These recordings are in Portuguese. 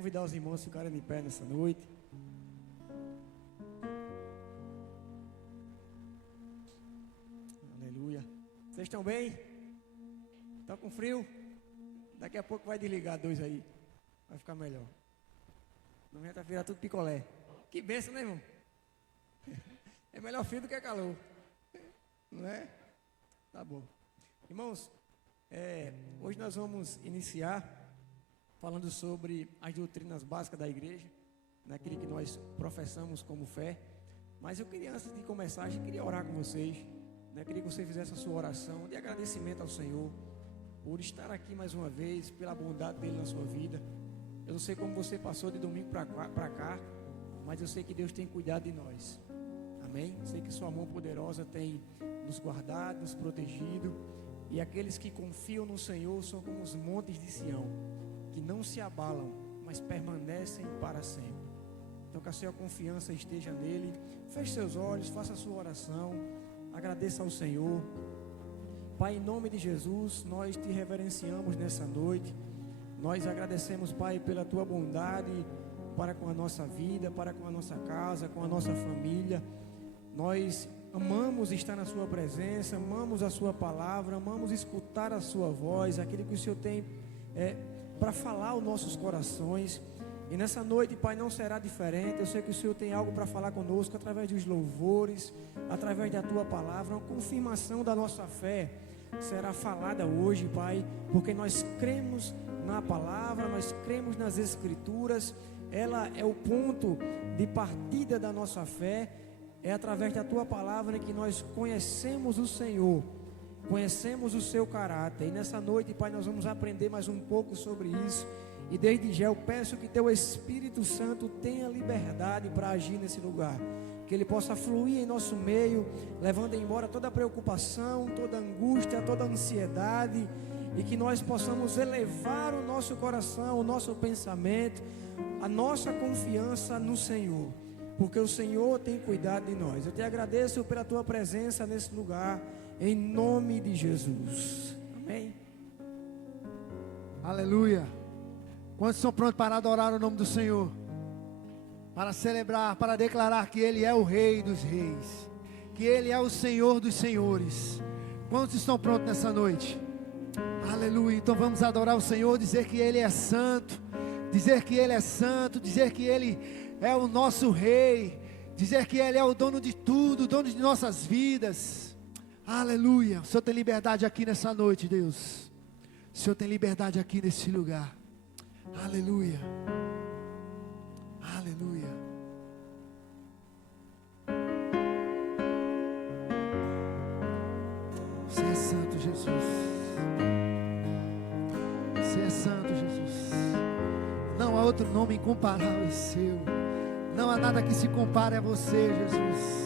convidar os irmãos a ficarem de pé nessa noite. Aleluia. Vocês estão bem? Estão com frio? Daqui a pouco vai desligar dois aí. Vai ficar melhor. Não vai virar tudo picolé. Que benção, né, irmão? É melhor frio do que calor. Não é? Tá bom. Irmãos, hoje nós vamos iniciar falando sobre as doutrinas básicas da igreja, naquilo que nós professamos como fé. Mas eu queria, antes de começar, eu queria orar com vocês, né? Queria que você fizesse a sua oração de agradecimento ao Senhor por estar aqui mais uma vez, pela bondade dele na sua vida. Eu não sei como você passou de domingo para cá, mas eu sei que Deus tem cuidado de nós. Amém? Sei que sua mão poderosa tem nos guardado, nos protegido. E aqueles que confiam no Senhor são como os montes de Sião, que não se abalam, mas permanecem para sempre. Então que a sua confiança esteja nele. Feche seus olhos, faça a sua oração, agradeça ao Senhor. Pai, em nome de Jesus, nós te reverenciamos nessa noite. Nós agradecemos, Pai, pela tua bondade para com a nossa vida, para com a nossa casa, com a nossa família. Nós amamos estar na sua presença, amamos a sua palavra, amamos escutar a sua voz, aquilo que o Senhor tem para falar aos nossos corações. E nessa noite, Pai, não será diferente. Eu sei que o Senhor tem algo para falar conosco através dos louvores, através da tua palavra. Uma confirmação da nossa fé será falada hoje, Pai, porque nós cremos na palavra, nós cremos nas Escrituras. Ela é o ponto de partida da nossa fé. É através da tua palavra que nós conhecemos o Senhor, conhecemos o seu caráter. E nessa noite, Pai, nós vamos aprender mais um pouco sobre isso. E desde já eu peço que teu Espírito Santo tenha liberdade para agir nesse lugar, que ele possa fluir em nosso meio, levando embora toda preocupação, toda angústia, toda ansiedade, e que nós possamos elevar o nosso coração, o nosso pensamento, a nossa confiança no Senhor, porque o Senhor tem cuidado de nós. Eu te agradeço pela tua presença nesse lugar, em nome de Jesus. Amém. Aleluia. Quantos estão prontos para adorar o nome do Senhor? Para celebrar, para declarar que Ele é o Rei dos Reis, que Ele é o Senhor dos Senhores. Quantos estão prontos nessa noite? Aleluia. Então vamos adorar o Senhor, dizer que Ele é santo, dizer que Ele é santo, dizer que Ele é o nosso Rei, dizer que Ele é o dono de tudo, o dono de nossas vidas. Aleluia. O Senhor tem liberdade aqui nessa noite, Deus. O Senhor tem liberdade aqui nesse lugar. Aleluia. Aleluia. Você é santo, Jesus. Você é santo, Jesus. Não há outro nome incomparável seu. Não há nada que se compare a você, Jesus.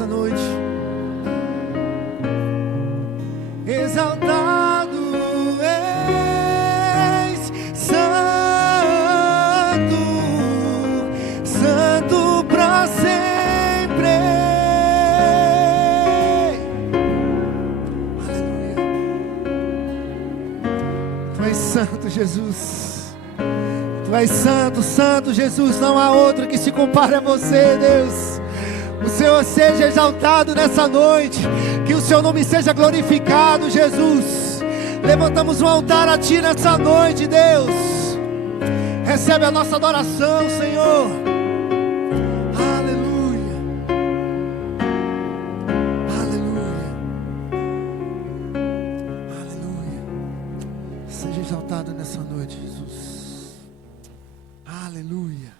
nessa noite. Exaltado és, Santo, Santo para sempre. Aleluia. Tu és santo, Jesus. Tu és santo, santo, Jesus. Não há outro que se compare a você, Deus. O Senhor seja exaltado nessa noite. Que o Seu nome seja glorificado, Jesus. Levantamos um altar a Ti nessa noite, Deus. Recebe a nossa adoração, Senhor. Aleluia. Aleluia. Aleluia. Seja exaltado nessa noite, Jesus. Aleluia.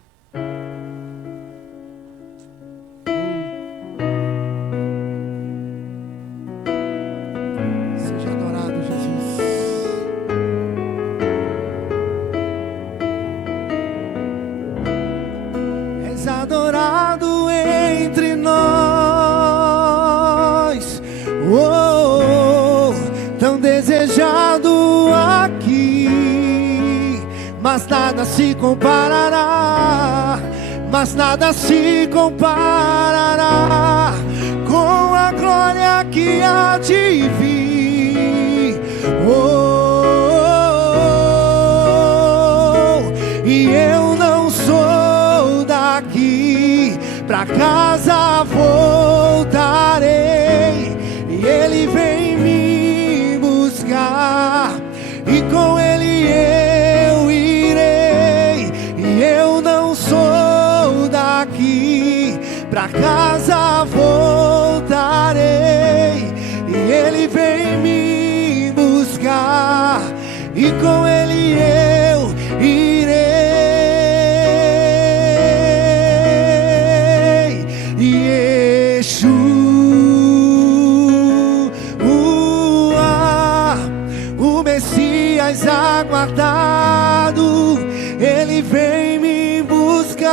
Mas nada se comparará, mas nada se comparará com a glória que há de vir. E eu não sou daqui, pra casa voltarei, e Ele vem me buscar, e com Ele eu irei. E eu não sou daqui, pra casa voltarei, e Ele vem me buscar, e com Ele eu irei. O Messias aguardado, Ele vem me buscar.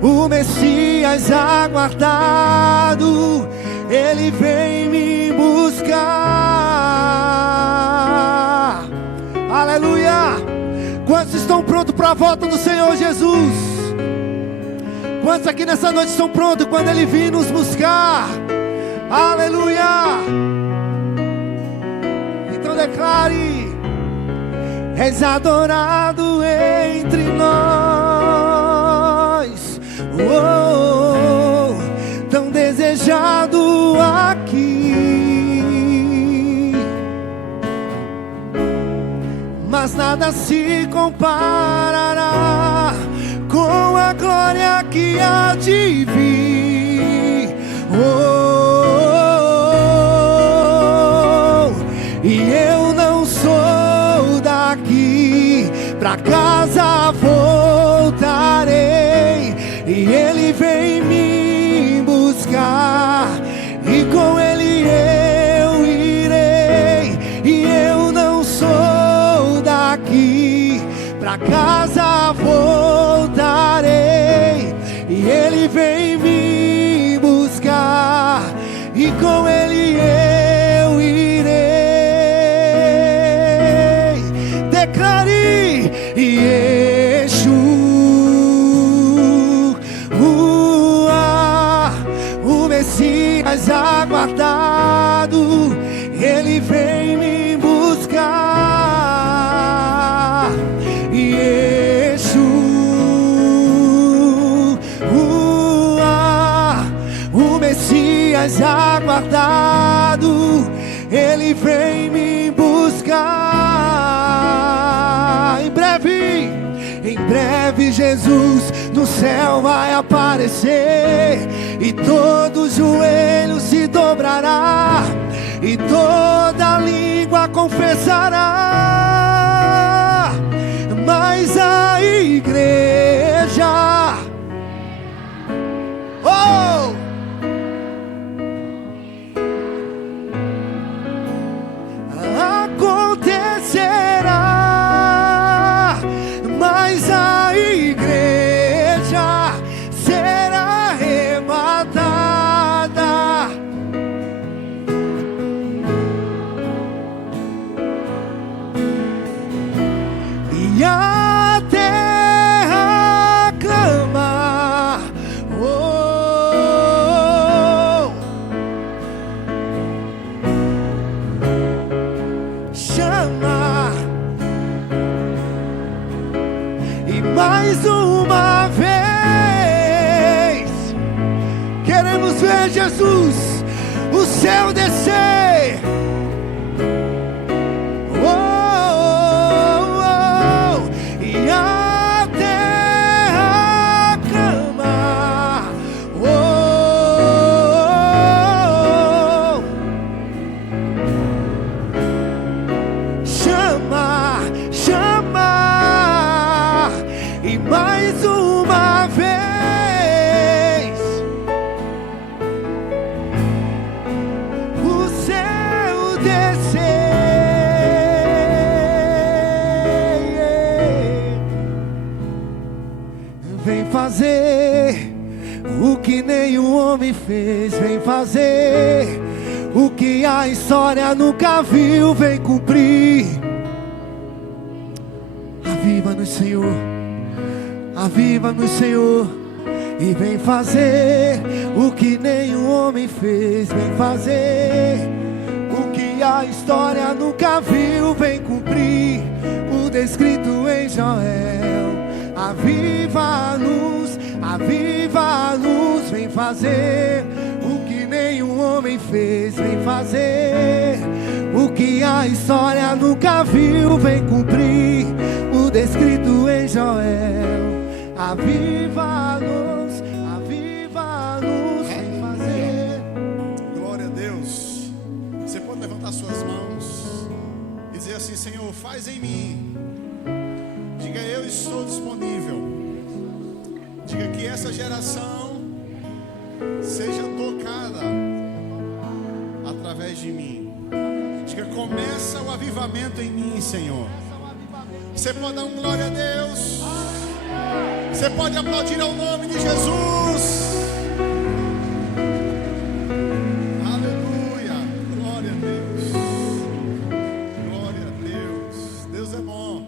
O Messias aguardado, Ele vem me buscar. Aleluia! Quantos estão prontos para a volta do Senhor Jesus? Quantos aqui nessa noite estão prontos quando Ele vir nos buscar? Aleluia! Então declare: és adorado entre nós, tão desejado aqui, mas nada se comparará com a glória que há de vir. E eu não sou daqui, pra casa voltarei, e Ele vem me buscar, e com Ele eu irei. E eu não sou daqui, pra casa voltarei, e Ele vem me buscar, e com Ele eu irei. Declare: Yeshua, o Messias aguardado, Ele vem me buscar. O Messias aguardado, Ele vem me buscar. Em breve Jesus no céu vai aparecer, e todo joelho se dobrará, e toda língua confessará. Mas a igreja, acontecerá mais uma vez queremos ver, Jesus, o céu descer. Oh, oh, oh, e a terra clamar. Oh, oh, oh. Chama, chama, e mais uma vez o céu descer. Vem fazer o que nenhum homem fez. Vem fazer o que a história nunca viu. Vem cumprir. Aviva-nos, Senhor. Aviva-nos, Senhor. E vem fazer o que nenhum homem fez. Vem fazer o que a história nunca viu. Vem cumprir o descrito em Joel. Aviva-nos, aviva-nos. Vem fazer o que nenhum homem fez. Vem fazer o que a história nunca viu. Vem cumprir o descrito em Joel. Aviva-nos, aviva-nos. Vem fazer. Glória a Deus. Você pode levantar suas mãos e dizer assim: Senhor, faz em mim. Diga: eu estou disponível. Diga que essa geração seja tocada através de mim. Diga: começa o avivamento em mim, Senhor. Você pode dar um glória a Deus. Você pode aplaudir ao nome de Jesus. Aleluia. Glória a Deus. Glória a Deus. Deus é bom.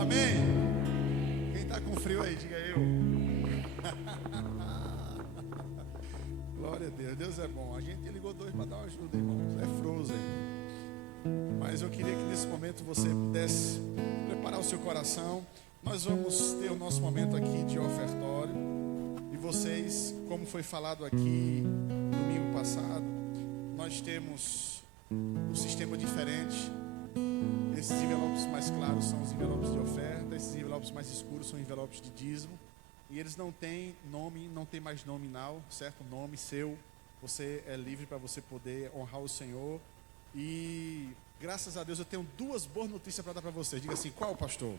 Amém. Quem está com frio aí, diga eu. Glória a Deus. Deus é bom. A gente ligou dois para dar uma ajuda, irmãos. É Frozen. Mas eu queria que nesse momento você pudesse preparar o seu coração. Nós vamos ter o nosso momento aqui de ofertório. E vocês, como foi falado aqui domingo passado, nós temos um sistema diferente. Esses envelopes mais claros são os envelopes de oferta. Esses envelopes mais escuros são envelopes de dízimo. E eles não têm nome, não tem mais nominal, certo? Nome seu. Você é livre para você poder honrar o Senhor. E graças a Deus eu tenho duas boas notícias para dar para vocês. Diga assim: qual, pastor?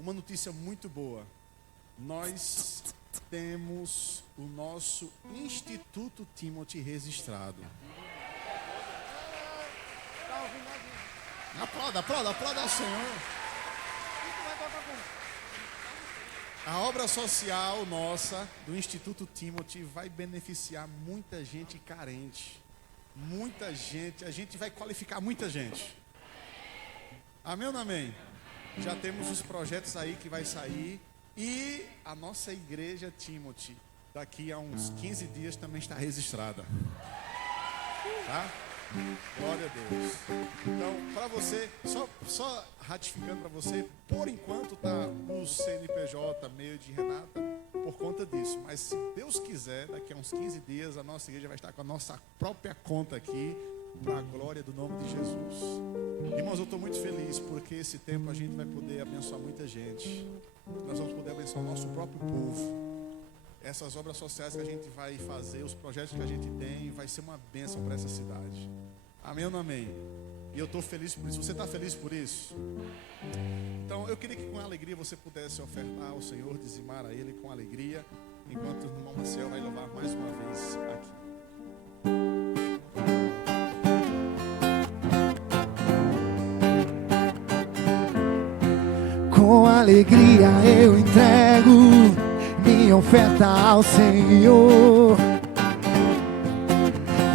Uma notícia muito boa. Nós temos o nosso Instituto Timothy registrado. Aplauda, aplauda, aplauda ao Senhor. A obra social nossa do Instituto Timothy vai beneficiar muita gente carente. Muita gente, a gente vai qualificar muita gente. Amém ou não amém? Já temos os projetos aí que vai sair. E a nossa igreja Timothy, daqui a uns 15 dias também está registrada. Tá? Glória a Deus. Então, para você, só ratificando para você, por enquanto tá o CNPJ meio de Renata por conta disso. Mas se Deus quiser, daqui a uns 15 dias a nossa igreja vai estar com a nossa própria conta aqui, para a glória do nome de Jesus. Irmãos, eu estou muito feliz porque esse tempo a gente vai poder abençoar muita gente. Nós vamos poder abençoar o nosso próprio povo. Essas obras sociais que a gente vai fazer, os projetos que a gente tem, vai ser uma bênção para essa cidade. Amém ou não amém? E eu estou feliz por isso. Você está feliz por isso? Então eu queria que com alegria você pudesse ofertar ao Senhor, dizimar a Ele com alegria, enquanto o irmão Marcel vai louvar mais uma vez aqui. Com alegria eu entrego minha oferta ao Senhor.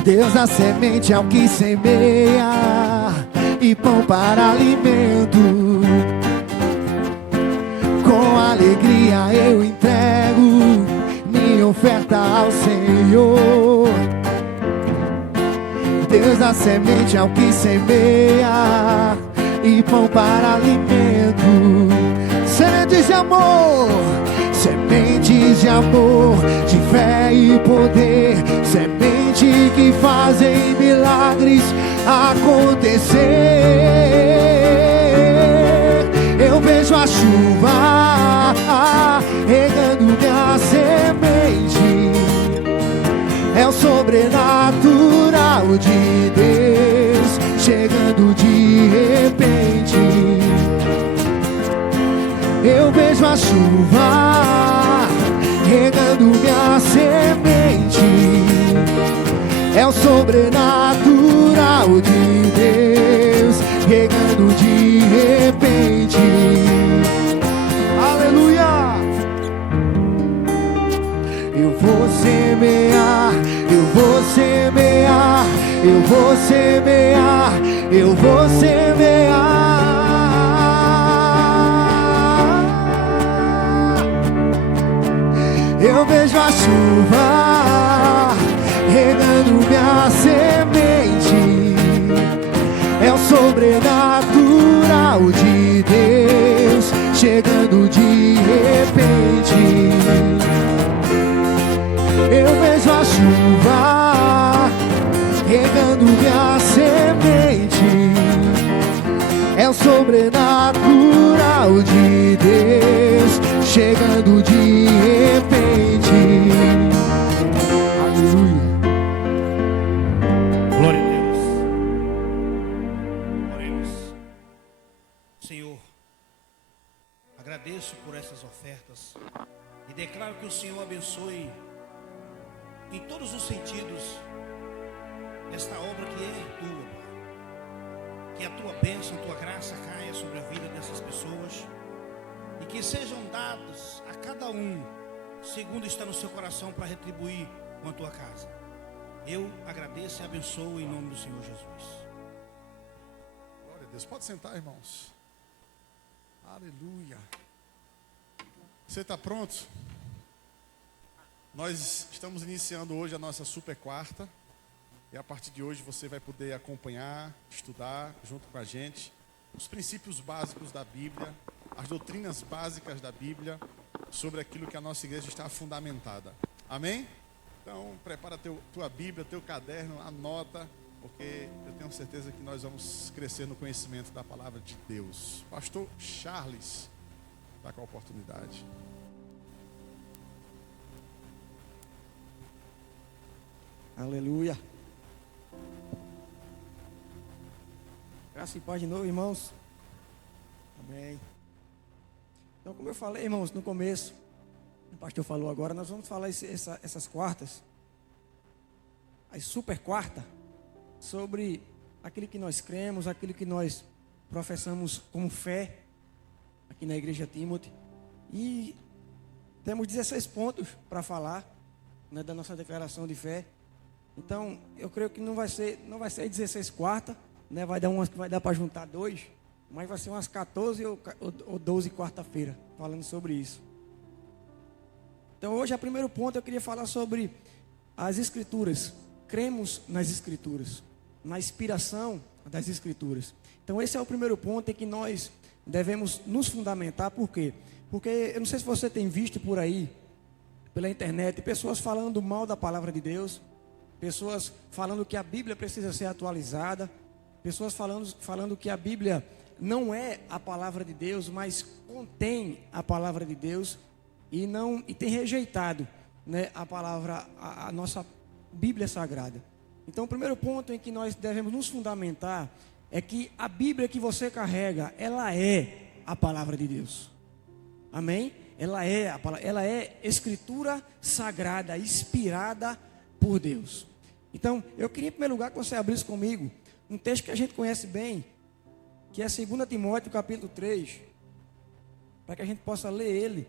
Deus dá semente ao que semeia e pão para alimento. Com alegria eu entrego minha oferta ao Senhor. Deus dá semente ao que semeia e pão para alimento. amor, sementes de amor, de fé e poder, semente que fazem milagres acontecer. Eu vejo a chuva regando minha semente, é o sobrenatural de Deus chegando de repente. Eu vejo a chuva regando minha semente, é o sobrenatural de Deus regando de repente. Aleluia! Eu vou semear, eu vou semear, eu vou semear, eu vou semear. Eu vejo a chuva regando minha semente, é o sobrenatural de Deus chegando de repente. Eu vejo a chuva regando minha semente, é o sobrenatural de Deus chegando de repente. Aleluia. Glória a Deus. Oremos. Senhor, agradeço por essas ofertas e declaro que o Senhor abençoe em todos os sentidos esta obra que é tua, Pai. Que a tua bênção, a tua graça caia sobre a vida dessas pessoas e que sejam dados a cada um segundo está no seu coração para retribuir com a tua casa. Eu agradeço e abençoo em nome do Senhor Jesus. Glória a Deus. Pode sentar, irmãos. Aleluia. Você está pronto? Nós estamos iniciando hoje a nossa super quarta. E a partir de hoje você vai poder acompanhar, estudar junto com a gente os princípios básicos da Bíblia, as doutrinas básicas da Bíblia, sobre aquilo que a nossa igreja está fundamentada. Amém? Então, prepara tua Bíblia, teu caderno, anota, porque eu tenho certeza que nós vamos crescer no conhecimento da palavra de Deus. Pastor Charles está com a oportunidade. Aleluia. Graça e paz de novo, irmãos. Amém. Então, como eu falei, irmãos, no começo, o pastor falou agora, nós vamos falar essas quartas, as super quarta, sobre aquilo que nós cremos, aquilo que nós professamos como fé, aqui na igreja Timothy. E temos 16 pontos para falar, né, da nossa declaração de fé. Então, eu creio que não vai ser 16 quarta, né? Vai dar umas que vai dar para juntar 2, mas vai ser umas 14 ou 12 quarta-feira, falando sobre isso. Então, hoje, o primeiro ponto, eu queria falar sobre as Escrituras. Cremos nas Escrituras, na inspiração das Escrituras. Então, esse é o primeiro ponto em que nós devemos nos fundamentar. Por quê? Porque, eu não sei se você tem visto por aí, pela internet, pessoas falando mal da palavra de Deus, pessoas falando que a Bíblia precisa ser atualizada, pessoas falando que a Bíblia não é a palavra de Deus, mas contém a palavra de Deus, e tem rejeitado, né, a nossa Bíblia Sagrada. Então, o primeiro ponto em que nós devemos nos fundamentar é que a Bíblia que você carrega, ela é a palavra de Deus. Amém? Ela é escritura sagrada, inspirada por Deus. Então, eu queria em primeiro lugar que você abrisse comigo um texto que a gente conhece bem, que é 2 Timóteo capítulo 3, para que a gente possa ler ele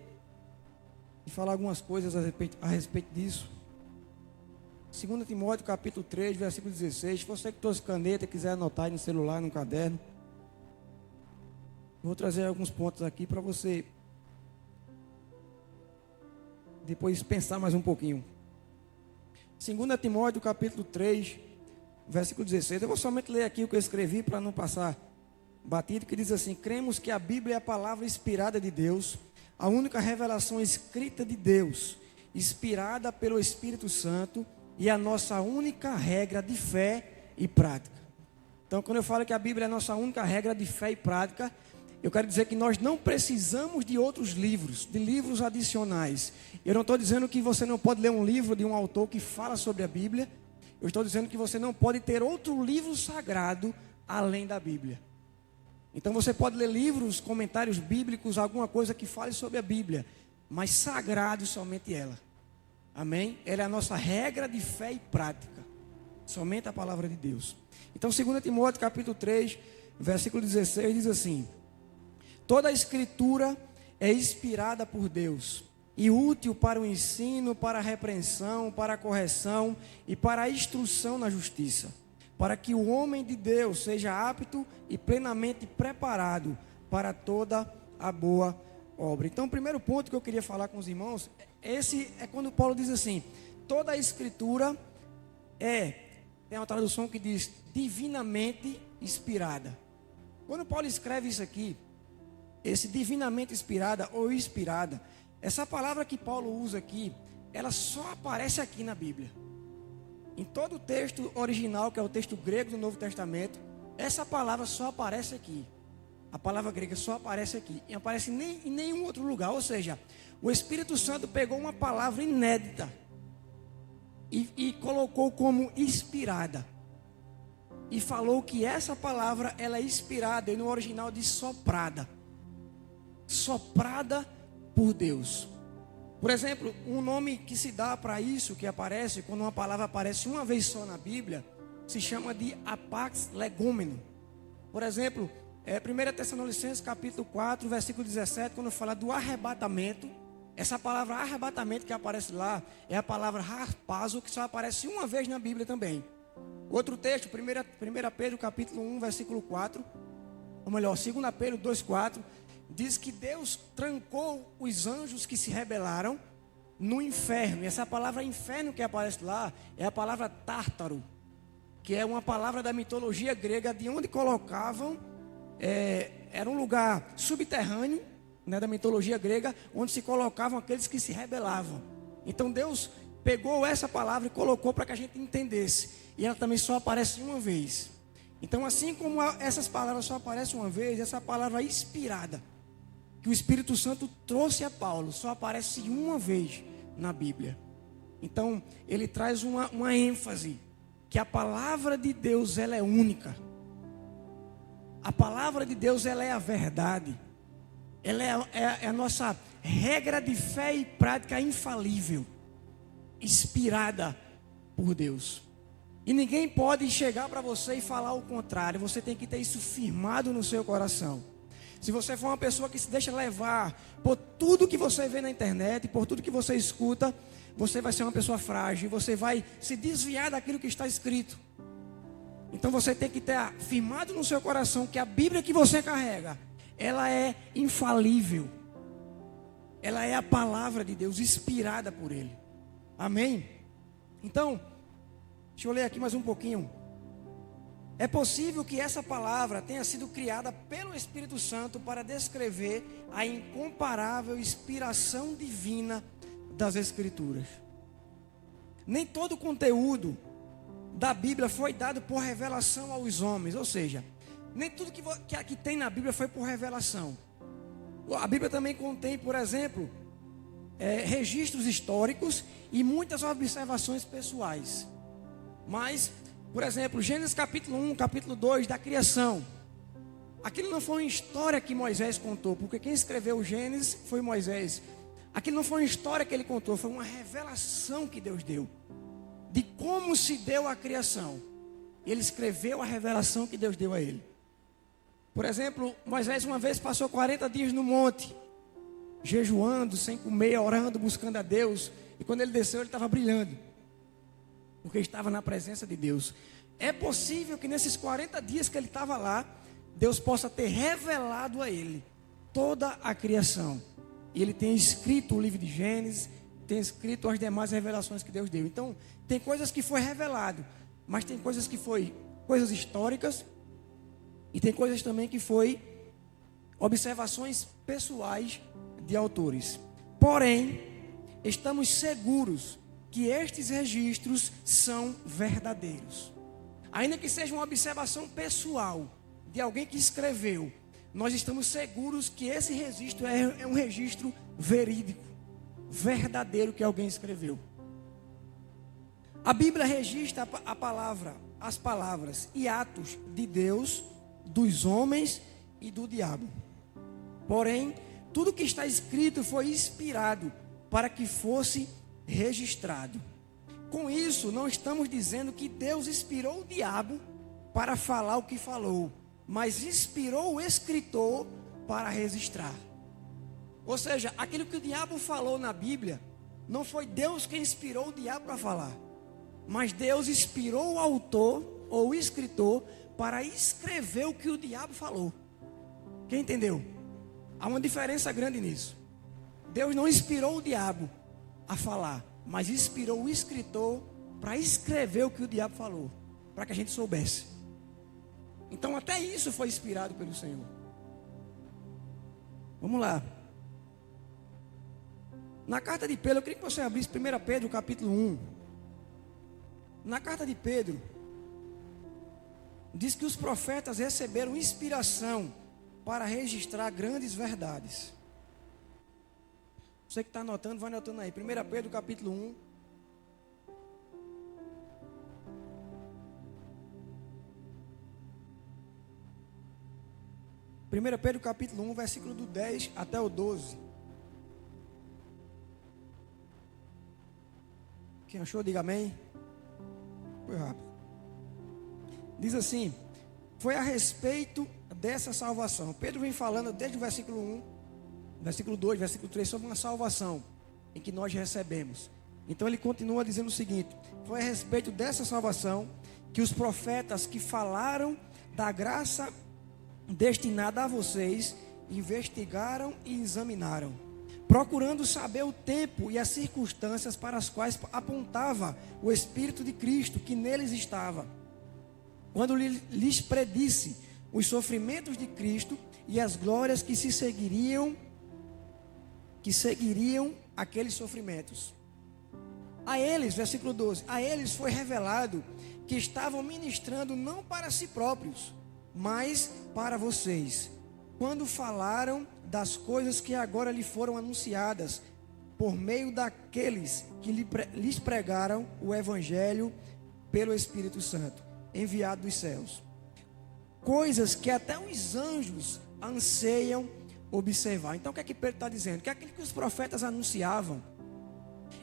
e falar algumas coisas a respeito disso. 2 Timóteo capítulo 3, versículo 16. Se você que trouxe caneta e quiser anotar aí no celular, no caderno, vou trazer alguns pontos aqui para você depois pensar mais um pouquinho. 2 Timóteo capítulo 3, versículo 16. Eu vou somente ler aqui o que eu escrevi para não passar batido, que diz assim: cremos que a Bíblia é a palavra inspirada de Deus, a única revelação escrita de Deus, inspirada pelo Espírito Santo, e a nossa única regra de fé e prática. Então, quando eu falo que a Bíblia é a nossa única regra de fé e prática, eu quero dizer que nós não precisamos de outros livros, de livros adicionais. Eu não estou dizendo que você não pode ler um livro de um autor que fala sobre a Bíblia. Eu estou dizendo que você não pode ter outro livro sagrado além da Bíblia. Então você pode ler livros, comentários bíblicos, alguma coisa que fale sobre a Bíblia, mas sagrado somente ela. Amém? Ela é a nossa regra de fé e prática. Somente a palavra de Deus. Então 2 Timóteo capítulo 3, versículo 16 diz assim: toda a escritura é inspirada por Deus e útil para o ensino, para a repreensão, para a correção e para a instrução na justiça, para que o homem de Deus seja apto e plenamente preparado para toda a boa obra. Então, o primeiro ponto que eu queria falar com os irmãos, esse é quando Paulo diz assim: toda a escritura tem uma tradução que diz divinamente inspirada. Quando Paulo escreve isso aqui, esse divinamente inspirada ou inspirada, essa palavra que Paulo usa aqui, ela só aparece aqui na Bíblia. Em todo o texto original, que é o texto grego do Novo Testamento, essa palavra só aparece aqui. A palavra grega só aparece aqui. E não aparece em nenhum outro lugar. Ou seja, o Espírito Santo pegou uma palavra inédita e colocou como inspirada. E falou que essa palavra ela é inspirada, e no original diz soprada. Soprada por Deus. Por exemplo, um nome que se dá para isso, que aparece, quando uma palavra aparece uma vez só na Bíblia, se chama de apax legomeno. Por exemplo, 1 Tessalonicenses capítulo 4, versículo 17, quando fala do arrebatamento, essa palavra arrebatamento que aparece lá, é a palavra harpazo, que só aparece uma vez na Bíblia também. Outro texto, 1 Pedro capítulo 1, versículo 4, ou melhor, 2 Pedro 2, 4, diz que Deus trancou os anjos que se rebelaram no inferno. E essa palavra inferno que aparece lá é a palavra tártaro, que é uma palavra da mitologia grega, de onde colocavam, era um lugar subterrâneo, né, da mitologia grega, onde se colocavam aqueles que se rebelavam. Então Deus pegou essa palavra e colocou para que a gente entendesse. E ela também só aparece uma vez. Então, assim como essas palavras só aparecem uma vez, essa palavra inspirada, que o Espírito Santo trouxe a Paulo, só aparece uma vez na Bíblia. Então, ele traz uma ênfase, que a palavra de Deus, ela é única. A palavra de Deus, ela é a verdade. Ela é a nossa regra de fé e prática infalível, inspirada por Deus. E ninguém pode chegar para você e falar o contrário. Você tem que ter isso firmado no seu coração. Se você for uma pessoa que se deixa levar por tudo que você vê na internet, por tudo que você escuta, você vai ser uma pessoa frágil. Você vai se desviar daquilo que está escrito. Então você tem que ter firmado no seu coração que a Bíblia que você carrega, ela é infalível. Ela é a palavra de Deus, inspirada por Ele. Amém? Então, deixa eu ler aqui mais um pouquinho. É possível que essa palavra tenha sido criada pelo Espírito Santo para descrever a incomparável inspiração divina das Escrituras. Nem todo o conteúdo da Bíblia foi dado por revelação aos homens, ou seja, nem tudo que aqui tem na Bíblia foi por revelação. A Bíblia também contém, por exemplo, registros históricos e muitas observações pessoais. Mas, por exemplo, Gênesis capítulo 1, capítulo 2 da criação. Aquilo não foi uma história que Moisés contou, porque quem escreveu o Gênesis foi Moisés. Aquilo não foi uma história que ele contou, foi uma revelação que Deus deu, de como se deu a criação. Ele escreveu a revelação que Deus deu a ele. Por exemplo, Moisés uma vez passou 40 dias no monte, jejuando, sem comer, orando, buscando a Deus. E quando ele desceu, ele estava brilhando, porque estava na presença de Deus. É possível que nesses 40 dias que ele estava lá, Deus possa ter revelado a ele toda a criação. E ele tem escrito o livro de Gênesis, tem escrito as demais revelações que Deus deu. Então, tem coisas que foi revelado, mas tem coisas que foi coisas históricas, e tem coisas também que foi observações pessoais de autores. Porém, estamos seguros que estes registros são verdadeiros. Ainda que seja uma observação pessoal de alguém que escreveu, nós estamos seguros que esse registro é um registro verídico, verdadeiro, que alguém escreveu. A Bíblia registra as palavras e atos de Deus, dos homens e do diabo. Porém, tudo que está escrito foi inspirado para que fosse registrado. Com isso, não estamos dizendo que Deus inspirou o diabo para falar o que falou, mas inspirou o escritor para registrar. Ou seja, aquilo que o diabo falou na Bíblia, não foi Deus quem inspirou o diabo para falar, mas Deus inspirou o autor ou o escritor para escrever o que o diabo falou. Quem entendeu? Há uma diferença grande nisso. Deus não inspirou o diabo a falar, mas inspirou o escritor para escrever o que o diabo falou, para que a gente soubesse. Então até isso foi inspirado pelo Senhor. Vamos lá. Na carta de Pedro, eu queria que você abrisse 1 Pedro capítulo 1. Na carta de Pedro, diz que os profetas receberam inspiração para registrar grandes verdades. Você que está anotando, vai anotando aí. 1 Pedro capítulo 1. Primeira Pedro capítulo 1, versículo do 10 até o 12. Quem achou, diga amém. Foi rápido. Diz assim: foi a respeito dessa salvação. Pedro vem falando desde o versículo 1, versículo 2, versículo 3, sobre uma salvação em que nós recebemos. Então ele continua dizendo o seguinte: foi a respeito dessa salvação que os profetas que falaram da graça destinada a vocês investigaram e examinaram, procurando saber o tempo e as circunstâncias para as quais apontava o Espírito de Cristo que neles estava, quando lhes predisse os sofrimentos de Cristo e as glórias que seguiriam aqueles sofrimentos. A eles, versículo 12, a eles foi revelado que estavam ministrando não para si próprios, mas para vocês, quando falaram das coisas que agora lhe foram anunciadas, por meio daqueles que lhes pregaram o Evangelho pelo Espírito Santo, enviado dos céus. Coisas que até os anjos anseiam observar. Então o que é que Pedro está dizendo? Que aquilo que os profetas anunciavam,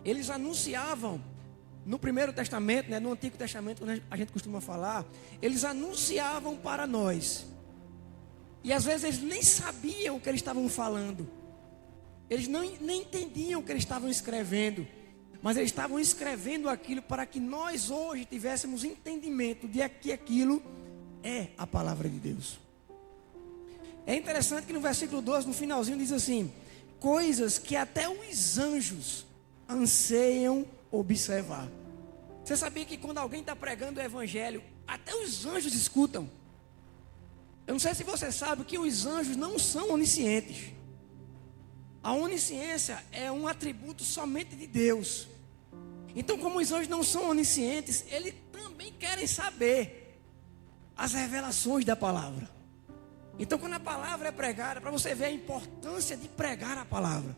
eles anunciavam no Primeiro Testamento, né, no Antigo Testamento, quando a gente costuma falar, eles anunciavam para nós. E às vezes eles nem sabiam o que eles estavam falando. Eles nem entendiam o que eles estavam escrevendo. Mas eles estavam escrevendo aquilo para que nós hoje tivéssemos entendimento de que aquilo é a palavra de Deus. É interessante que no versículo 12, no finalzinho, diz assim: coisas que até os anjos anseiam observar. Você sabia que quando alguém está pregando o Evangelho, até os anjos escutam? Eu não sei se você sabe que os anjos não são oniscientes. A onisciência é um atributo somente de Deus. Então, como os anjos não são oniscientes, eles também querem saber as revelações da palavra. Então, quando a palavra é pregada, para você ver a importância de pregar a palavra.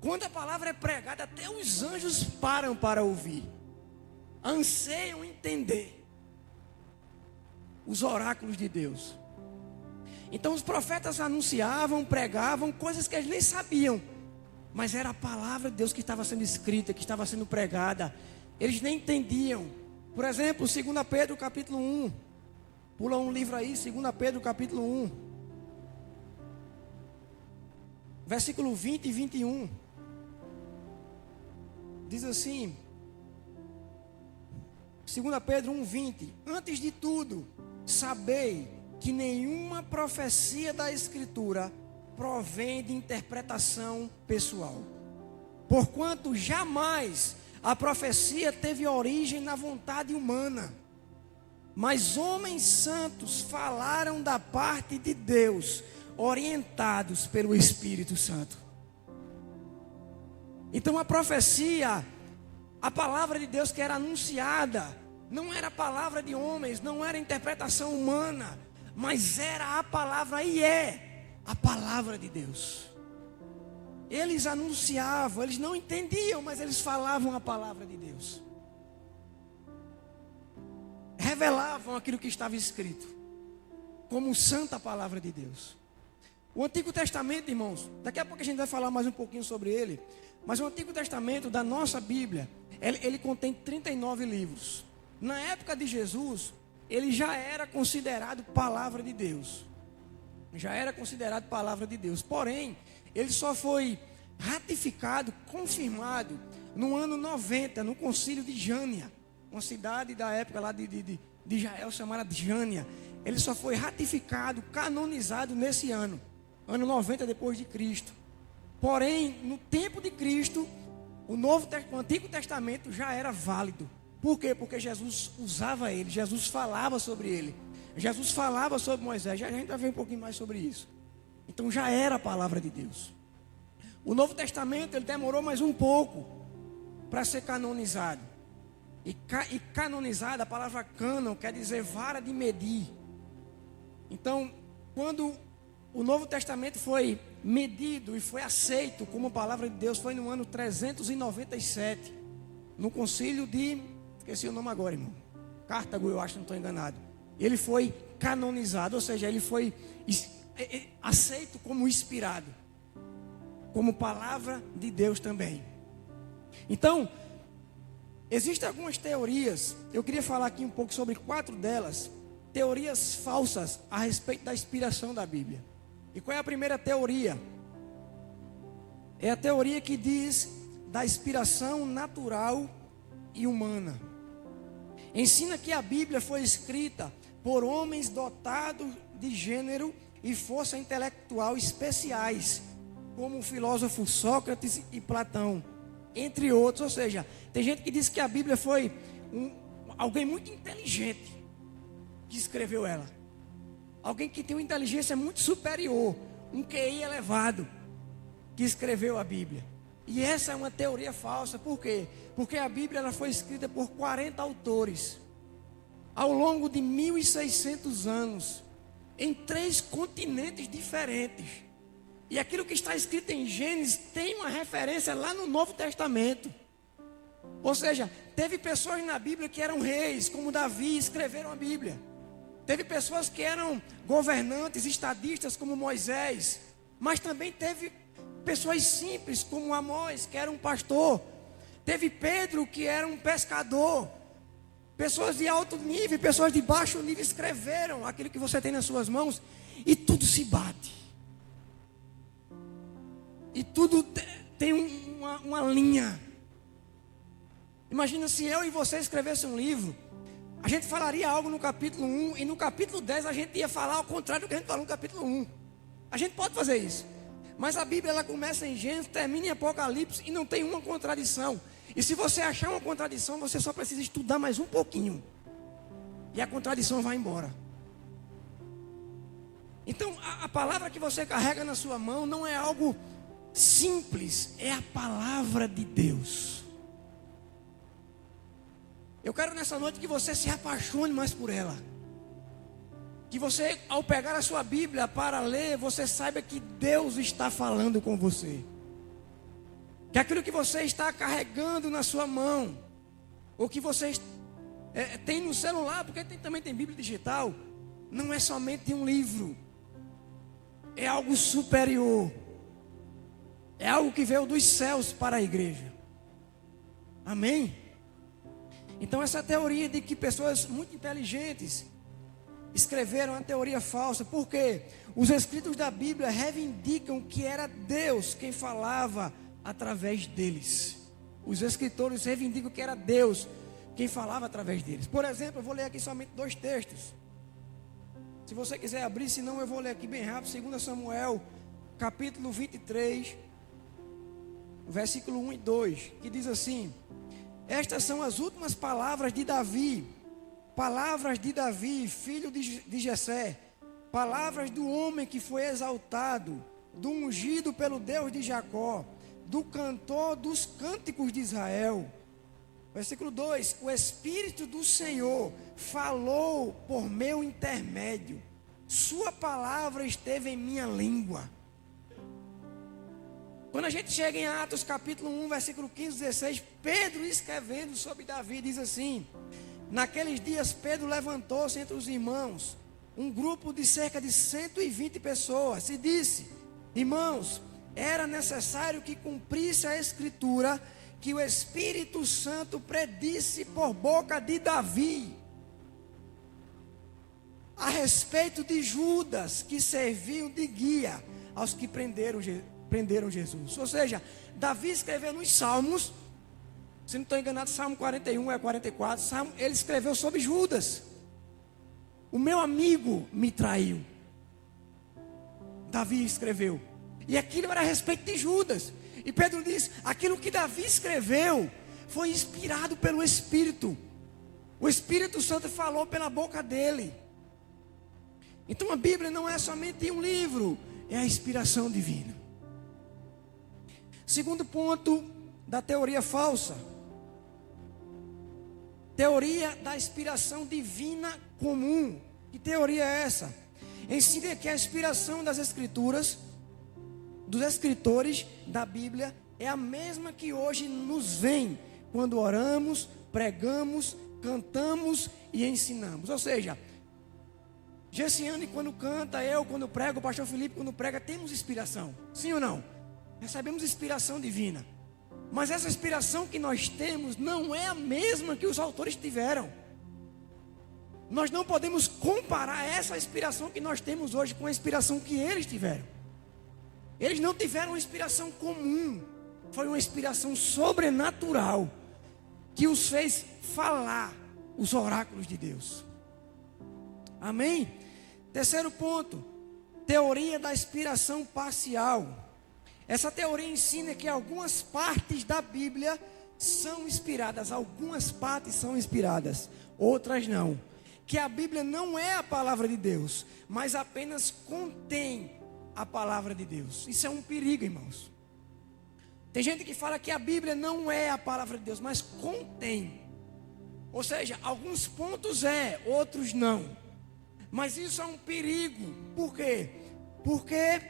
Quando a palavra é pregada, até os anjos param para ouvir. Anseiam entender os oráculos de Deus. Então os profetas anunciavam, pregavam coisas que eles nem sabiam, mas era a palavra de Deus que estava sendo escrita, que estava sendo pregada. Eles nem entendiam. Por exemplo, 2 Pedro capítulo 1. Pula um livro aí, 2 Pedro capítulo 1. Versículo 20 e 21. Diz assim, 2 Pedro 1:20. Antes de tudo, sabei que nenhuma profecia da Escritura provém de interpretação pessoal. Porquanto jamais a profecia teve origem na vontade humana, mas homens santos falaram da parte de Deus, orientados pelo Espírito Santo. Então a profecia, a palavra de Deus que era anunciada, não era a palavra de homens, não era interpretação humana, mas era a palavra e é a palavra de Deus. Eles anunciavam, eles não entendiam, mas eles falavam a palavra de Deus. Revelavam aquilo que estava escrito, como santa palavra de Deus. O Antigo Testamento, irmãos, daqui a pouco a gente vai falar mais um pouquinho sobre ele, mas o Antigo Testamento da nossa Bíblia, ele contém 39 livros. Na época de Jesus, ele já era considerado palavra de Deus. Já era considerado palavra de Deus. Porém, ele só foi ratificado, confirmado, no ano 90, no concílio de Jânia, uma cidade da época lá de Israel chamada Jânia. Ele só foi ratificado, canonizado nesse ano 90 depois de Cristo. Porém, no tempo de Cristo, o Antigo Testamento já era válido. Por quê? Porque Jesus usava ele, Jesus falava sobre ele, Jesus falava sobre Moisés. Já a gente vai ver um pouquinho mais sobre isso. Então já era a palavra de Deus. O Novo Testamento, ele demorou mais um pouco para ser canonizado. E canonizado, a palavra cânon quer dizer vara de medir. Então, quando o Novo Testamento foi medido e foi aceito como palavra de Deus, foi no ano 397, no concílio de, esqueci o nome agora, irmão, Cartago, eu acho, não estou enganado. Ele foi canonizado, ou seja, ele foi aceito como inspirado, como palavra de Deus também. Então, existem algumas teorias, eu queria falar aqui um pouco sobre 4 delas, teorias falsas a respeito da inspiração da Bíblia. E qual é a primeira teoria? É a teoria que diz da inspiração natural e humana. Ensina que a Bíblia foi escrita por homens dotados de gênero e força intelectual especiais, como o filósofo Sócrates e Platão, entre outros. Ou seja, tem gente que diz que a Bíblia foi alguém muito inteligente que escreveu ela. Alguém que tem uma inteligência muito superior, um QI elevado, que escreveu a Bíblia. E essa é uma teoria falsa. Por quê? Porque a Bíblia ela foi escrita por 40 autores, ao longo de 1.600 anos, em 3 continentes diferentes. E aquilo que está escrito em Gênesis tem uma referência lá no Novo Testamento. Ou seja, teve pessoas na Bíblia que eram reis, como Davi, escreveram a Bíblia. Teve pessoas que eram governantes, estadistas, como Moisés. Mas também teve pessoas simples, como Amós, que era um pastor. Teve Pedro, que era um pescador. Pessoas de alto nível, pessoas de baixo nível escreveram aquilo que você tem nas suas mãos. E tudo se bate. E tudo tem uma linha. Imagina se eu e você escrevesse um livro. A gente falaria algo no capítulo 1 e no capítulo 10 a gente ia falar ao contrário do que a gente falou no capítulo 1. A gente pode fazer isso. Mas a Bíblia ela começa em Gênesis, termina em Apocalipse e não tem uma contradição. E se você achar uma contradição, você só precisa estudar mais um pouquinho. E a contradição vai embora. Então a palavra que você carrega na sua mão não é algo simples, é a palavra de Deus. Eu quero nessa noite que você se apaixone mais por ela. Que você, ao pegar a sua Bíblia para ler, você saiba que Deus está falando com você. Que aquilo que você está carregando na sua mão, ou que você tem no celular, porque também tem Bíblia digital, não é somente um livro. É algo superior. É algo que veio dos céus para a igreja. Amém? Então essa teoria de que pessoas muito inteligentes escreveram uma teoria falsa. Por quê? Os escritos da Bíblia reivindicam que era Deus quem falava através deles. Os escritores reivindicam que era Deus quem falava através deles. Por exemplo, eu vou ler aqui somente 2 textos. Se você quiser abrir, senão eu vou ler aqui bem rápido. 2 Samuel, capítulo 23, versículo 1 e 2, que diz assim: estas são as últimas palavras de Davi, filho de Jessé, palavras do homem que foi exaltado, do ungido pelo Deus de Jacó. do cantor dos cânticos de Israel. Versículo 2: o Espírito do Senhor falou por meu intermédio, sua palavra esteve em minha língua. Quando a gente chega em Atos capítulo 1, versículo 15, 16, Pedro escrevendo sobre Davi, diz assim: naqueles dias Pedro levantou-se entre os irmãos, um grupo de cerca de 120 pessoas, e disse: irmãos, era necessário que cumprisse a escritura que o Espírito Santo predisse por boca de Davi a respeito de Judas, que serviu de guia aos que prenderam Jesus. Ou seja, Davi escreveu nos Salmos, se não estou enganado, Salmo 41 é 44, ele escreveu sobre Judas. O meu amigo me traiu. Davi escreveu. E aquilo era a respeito de Judas. E Pedro diz: aquilo que Davi escreveu foi inspirado pelo Espírito. O Espírito Santo falou pela boca dele. Então a Bíblia não é somente um livro, é a inspiração divina. Segundo ponto da teoria falsa: teoria da inspiração divina comum. Que teoria é essa? Ensina que a inspiração das escrituras, dos escritores da Bíblia, é a mesma que hoje nos vem quando oramos, pregamos, cantamos e ensinamos. Ou seja, Gessiane quando canta, eu quando prego, o pastor Felipe quando prega, temos inspiração. Sim ou não? Recebemos inspiração divina. Mas essa inspiração que nós temos não é a mesma que os autores tiveram. Nós não podemos comparar essa inspiração que nós temos hoje com a inspiração que eles tiveram. Eles não tiveram uma inspiração comum. Foi uma inspiração sobrenatural que os fez falar os oráculos de Deus. Amém? Terceiro ponto: teoria da inspiração parcial. Essa teoria ensina que algumas partes da Bíblia são inspiradas. Algumas partes são inspiradas, outras não. Que a Bíblia não é a palavra de Deus, mas apenas contém a palavra de Deus. Isso é um perigo, irmãos. Tem gente que fala que a Bíblia não é a palavra de Deus, mas contém. Ou seja, alguns pontos outros não. Mas isso é um perigo. Por quê? Porque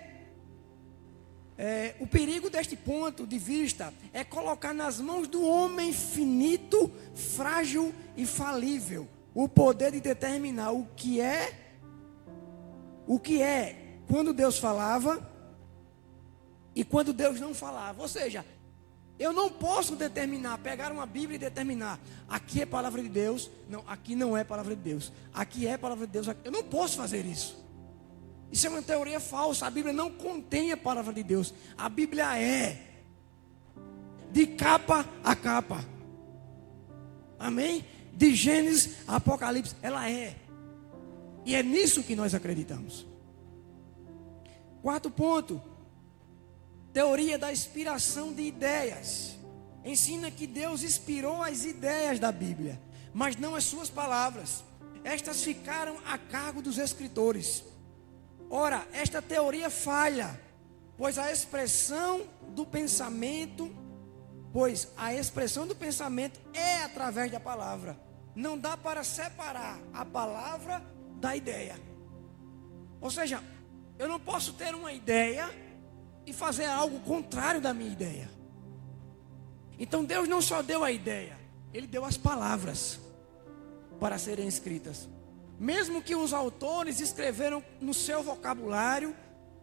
o perigo deste ponto de vista é colocar nas mãos do homem finito, frágil e falível o poder de determinar o que é quando Deus falava e quando Deus não falava. Ou seja, eu não posso pegar uma Bíblia e determinar: aqui é palavra de Deus, não, aqui não é palavra de Deus, aqui é palavra de Deus. Eu não posso fazer isso. Isso é uma teoria falsa. A Bíblia não contém a palavra de Deus. A Bíblia é de capa a capa. Amém? De Gênesis a Apocalipse, ela é. E é nisso que nós acreditamos. Quarto ponto: teoria da inspiração de ideias. Ensina que Deus inspirou as ideias da Bíblia, mas não as suas palavras. Estas ficaram a cargo dos escritores. Ora, esta teoria falha, pois a expressão do pensamento é através da palavra. Não dá para separar a palavra da ideia. Ou seja, eu não posso ter uma ideia e fazer algo contrário da minha ideia. Então Deus não só deu a ideia, Ele deu as palavras para serem escritas. Mesmo que os autores escreveram no seu vocabulário,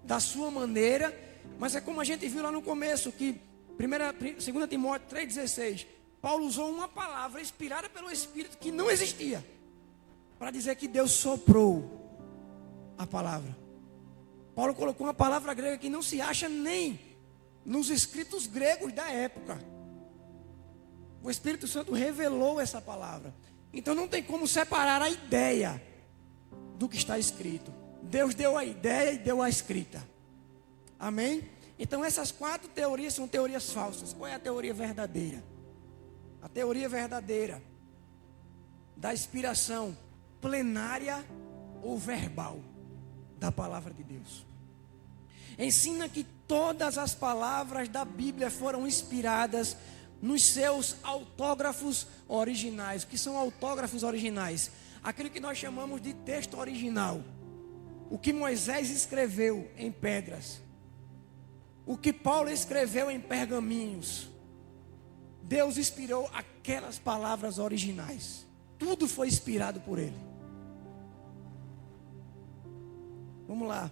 da sua maneira, mas é como a gente viu lá no começo, que 2 Timóteo 3,16, Paulo usou uma palavra inspirada pelo Espírito que não existia, para dizer que Deus soprou a palavra. Paulo colocou uma palavra grega que não se acha nem nos escritos gregos da época. O Espírito Santo revelou essa palavra. Então não tem como separar a ideia do que está escrito. Deus deu a ideia e deu a escrita. Amém? Então essas 4 teorias são teorias falsas. Qual é a teoria verdadeira? A teoria verdadeira da inspiração plenária ou verbal da palavra de Deus. Ensina que todas as palavras da Bíblia foram inspiradas nos seus autógrafos originais. O que são autógrafos originais? Aquilo que nós chamamos de texto original. O que Moisés escreveu em pedras. O que Paulo escreveu em pergaminhos. Deus inspirou aquelas palavras originais. Tudo foi inspirado por ele. Vamos lá.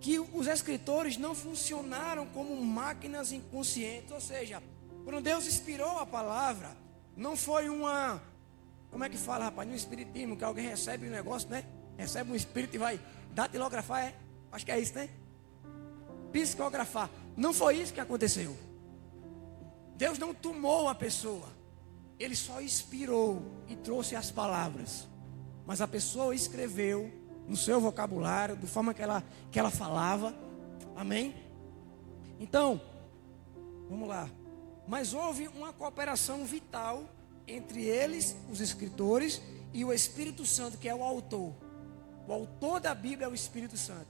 Que os escritores não funcionaram como máquinas inconscientes. Ou seja, quando Deus inspirou a palavra, não foi uma... Como é que fala, rapaz? No espiritismo, que alguém recebe um negócio, né? Recebe um espírito e vai datilografar, é? Acho que é isso, né? Psicografar. Não foi isso que aconteceu. Deus não tomou a pessoa. Ele só inspirou e trouxe as palavras. Mas a pessoa escreveu no seu vocabulário, da forma que ela falava. Amém? Então, vamos lá. Mas houve uma cooperação vital entre eles, os escritores, e o Espírito Santo, que é o autor. O autor da Bíblia é o Espírito Santo.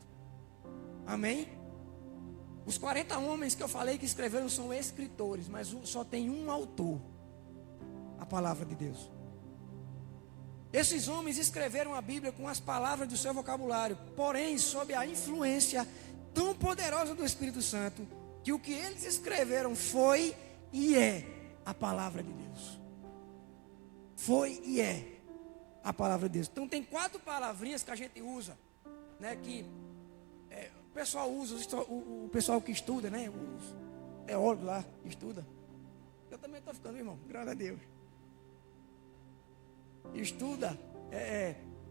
Amém? Os 40 homens que eu falei que escreveram são escritores, mas só tem um autor. A palavra de Deus. Esses homens escreveram a Bíblia com as palavras do seu vocabulário, porém sob a influência tão poderosa do Espírito Santo, que o que eles escreveram foi e é a palavra de Deus. Foi e é a palavra de Deus. Então tem 4 palavrinhas que a gente usa, né, que o pessoal usa, o pessoal que estuda, né, os teólogos lá que estuda. Eu também estou ficando, irmão, graças a Deus. Estuda.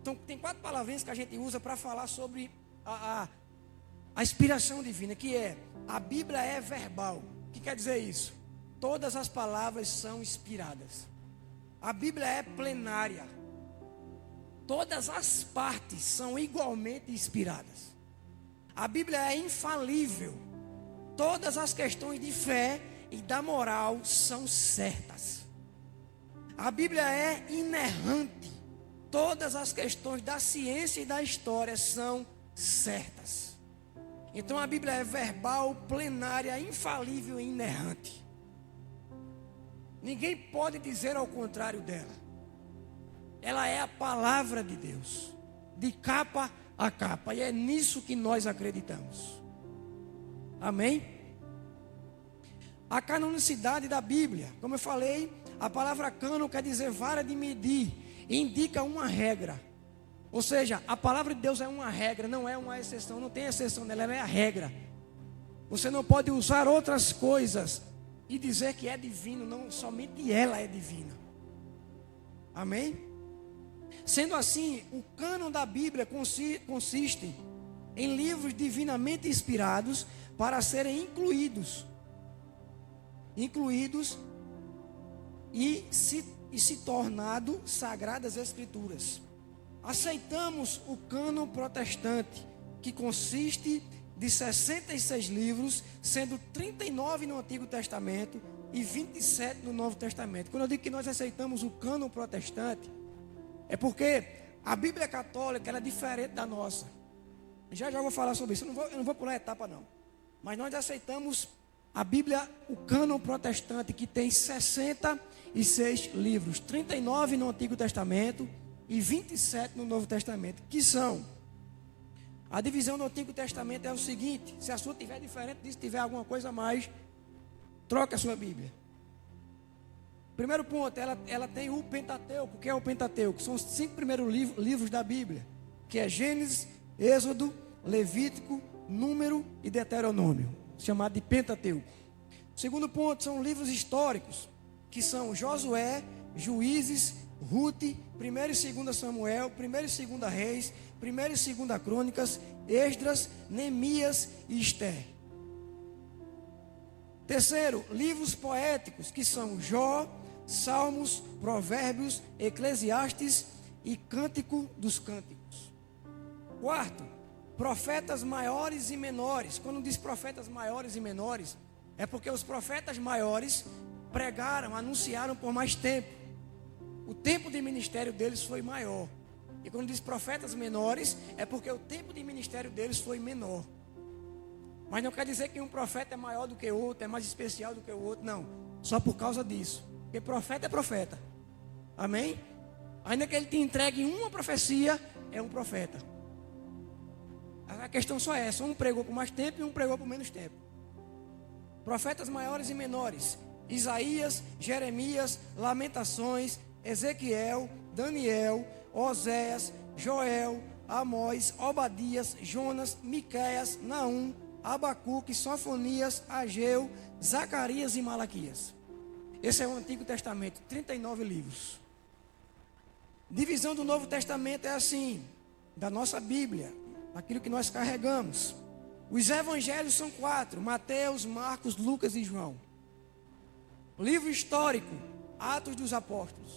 Então tem 4 palavrinhas que a gente usa para falar sobre a inspiração divina, que é: a Bíblia é verbal. O que quer dizer isso? Todas as palavras são inspiradas. A Bíblia é plenária. Todas as partes são igualmente inspiradas. A Bíblia é infalível. Todas as questões de fé e da moral são certas. A Bíblia é inerrante. Todas as questões da ciência e da história são certas. Então a Bíblia é verbal, plenária, infalível e inerrante. Ninguém pode dizer ao contrário dela. Ela é a palavra de Deus, de capa a capa, e é nisso que nós acreditamos. Amém? A canonicidade da Bíblia, como eu falei, a palavra cânon quer dizer vara de medir, e indica uma regra. Ou seja, a palavra de Deus é uma regra, não é uma exceção, não tem exceção nela, ela é a regra. Você não pode usar outras coisas e dizer que é divino, não, somente ela é divina. Amém? Sendo assim, o cânon da Bíblia consiste em livros divinamente inspirados para serem incluídos e se tornado sagradas escrituras. Aceitamos o cânon protestante, que consiste de 66 livros, sendo 39 no Antigo Testamento e 27 no Novo Testamento. Quando eu digo que nós aceitamos o cânon protestante, é porque a Bíblia católica ela é diferente da nossa. Já vou falar sobre isso, eu não vou pular a etapa não. Mas nós aceitamos a Bíblia, o cânon protestante, que tem 66 livros, 39 no Antigo Testamento e 27 no Novo Testamento, que são... A divisão do Antigo Testamento é o seguinte: se a sua tiver diferente disso, tiver alguma coisa a mais, troca a sua Bíblia. Primeiro ponto, ela tem o Pentateuco. O que é o Pentateuco? São os 5 primeiros livros da Bíblia, que é Gênesis, Êxodo, Levítico, Número e Deuteronômio, chamado de Pentateuco. Segundo ponto, são livros históricos, que são Josué, Juízes, Ruth, 1 e 2 Samuel, 1 e 2 Reis, 1 e 2 Crônicas, Esdras, Neemias e Esther. Terceiro, livros poéticos, que são Jó, Salmos, Provérbios, Eclesiastes e Cântico dos Cânticos. Quarto, profetas maiores e menores. Quando diz profetas maiores e menores, é porque os profetas maiores pregaram, anunciaram por mais tempo. O tempo de ministério deles foi maior. E quando diz profetas menores, é porque o tempo de ministério deles foi menor. Mas não quer dizer que um profeta é maior do que o outro, é mais especial do que o outro, não. Só por causa disso. Porque profeta é profeta. Amém? Ainda que ele te entregue uma profecia, é um profeta. A questão só é essa: um pregou por mais tempo e um pregou por menos tempo. Profetas maiores e menores: Isaías, Jeremias, Lamentações, Ezequiel, Daniel, Oséias, Joel, Amós, Obadias, Jonas, Miqueias, Naum, Abacuque, Sofonias, Ageu, Zacarias e Malaquias. Esse é o Antigo Testamento, 39 livros. Divisão do Novo Testamento é assim, da nossa Bíblia, aquilo que nós carregamos. Os evangelhos são 4: Mateus, Marcos, Lucas e João. Livro histórico, Atos dos Apóstolos.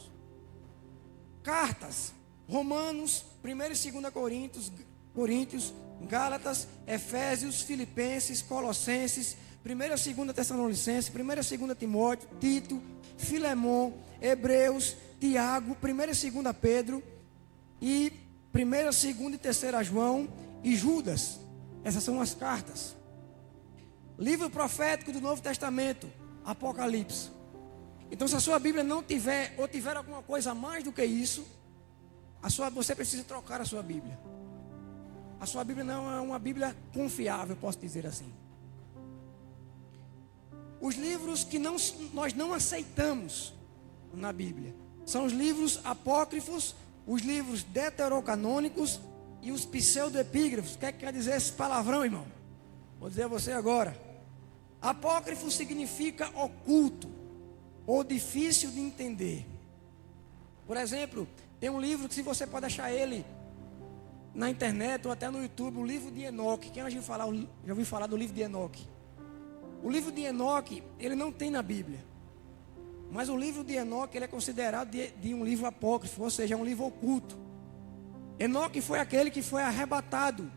Cartas, Romanos, 1 e 2 Coríntios, Gálatas, Efésios, Filipenses, Colossenses, 1 e 2 Tessalonicenses, 1 e 2 Timóteo, Tito, Filemon, Hebreus, Tiago, 1 e 2 Pedro, e 1, 2 e 3 João e Judas. Essas são as cartas. Livro profético do Novo Testamento, Apocalipse. Então, se a sua Bíblia não tiver, ou tiver alguma coisa a mais do que isso, você precisa trocar a sua Bíblia. A sua Bíblia não é uma Bíblia confiável, posso dizer assim. Os livros que nós não aceitamos na Bíblia são os livros apócrifos, os livros deuterocanônicos e os pseudoepígrafos. O que é que quer dizer esse palavrão, irmão? Vou dizer a você agora. Apócrifo significa oculto ou difícil de entender. Por exemplo, tem um livro que, se você pode achar ele na internet ou até no YouTube, o livro de Enoque. Quem já ouviu falar do livro de Enoque? O livro de Enoque, ele não tem na Bíblia. Mas o livro de Enoque, ele é considerado de um livro apócrifo, ou seja, um livro oculto. Enoque foi aquele que foi arrebatado.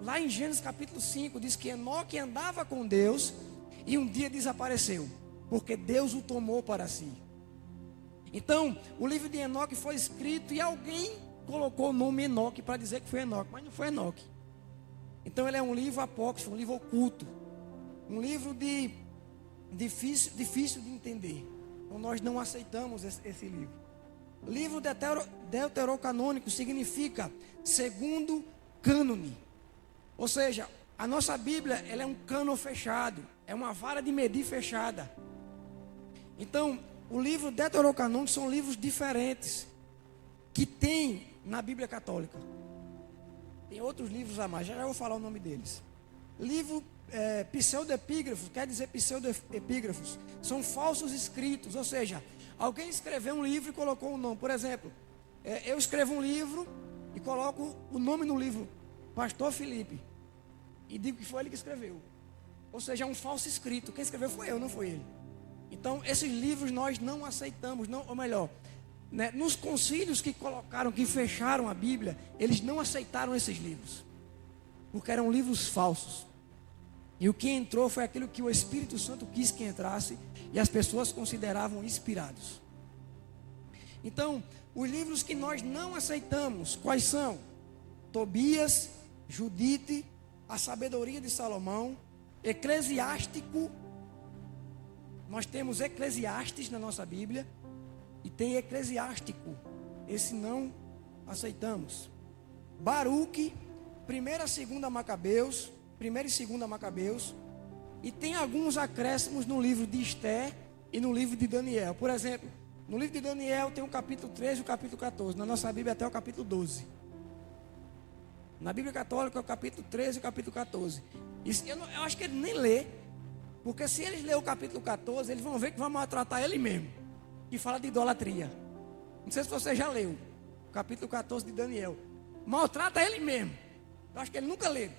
Lá em Gênesis capítulo 5, diz que Enoque andava com Deus e um dia desapareceu, porque Deus o tomou para si. Então, o livro de Enoque foi escrito e alguém colocou o nome Enoque para dizer que foi Enoque, mas não foi Enoque. Então, ele é um livro apócrifo, um livro oculto, um livro difícil de entender. Então, nós não aceitamos esse livro. Livro deuterocanônico significa segundo cânone. Ou seja, a nossa Bíblia, ela é um cano fechado, é uma vara de medir fechada. Então, o livro deuterocanônico são livros diferentes que tem na Bíblia Católica. Tem outros livros a mais, já vou falar o nome deles. Livro pseudoepígrafos, quer dizer pseudoepígrafos, são falsos escritos, ou seja, alguém escreveu um livro e colocou um nome. Por exemplo, eu escrevo um livro e coloco o nome no livro, Pastor Felipe, e digo que foi ele que escreveu. Ou seja, é um falso escrito. Quem escreveu foi eu, não foi ele. Então, esses livros nós não aceitamos, ou melhor, né, nos concílios que fecharam a Bíblia, eles não aceitaram esses livros, porque eram livros falsos. E o que entrou foi aquilo que o Espírito Santo quis que entrasse, e as pessoas consideravam inspirados. Então, os livros que nós não aceitamos, quais são? Tobias, Judite, a Sabedoria de Salomão, Eclesiástico. Nós temos Eclesiastes na nossa Bíblia e tem Eclesiástico. Esse não aceitamos. Baruque, 1 e 2 Macabeus, 1 e 2 Macabeus. E tem alguns acréscimos no livro de Esté e no livro de Daniel. Por exemplo, no livro de Daniel tem o capítulo 13 e o capítulo 14. Na nossa Bíblia até o capítulo 12. Na Bíblia Católica é o capítulo 13 e o capítulo 14. Isso, eu acho que ele nem lê. Porque se eles lerem o capítulo 14, eles vão ver que vai maltratar ele mesmo. Que fala de idolatria. Não sei se você já leu o capítulo 14 de Daniel. Maltrata ele mesmo. Eu acho que ele nunca leu.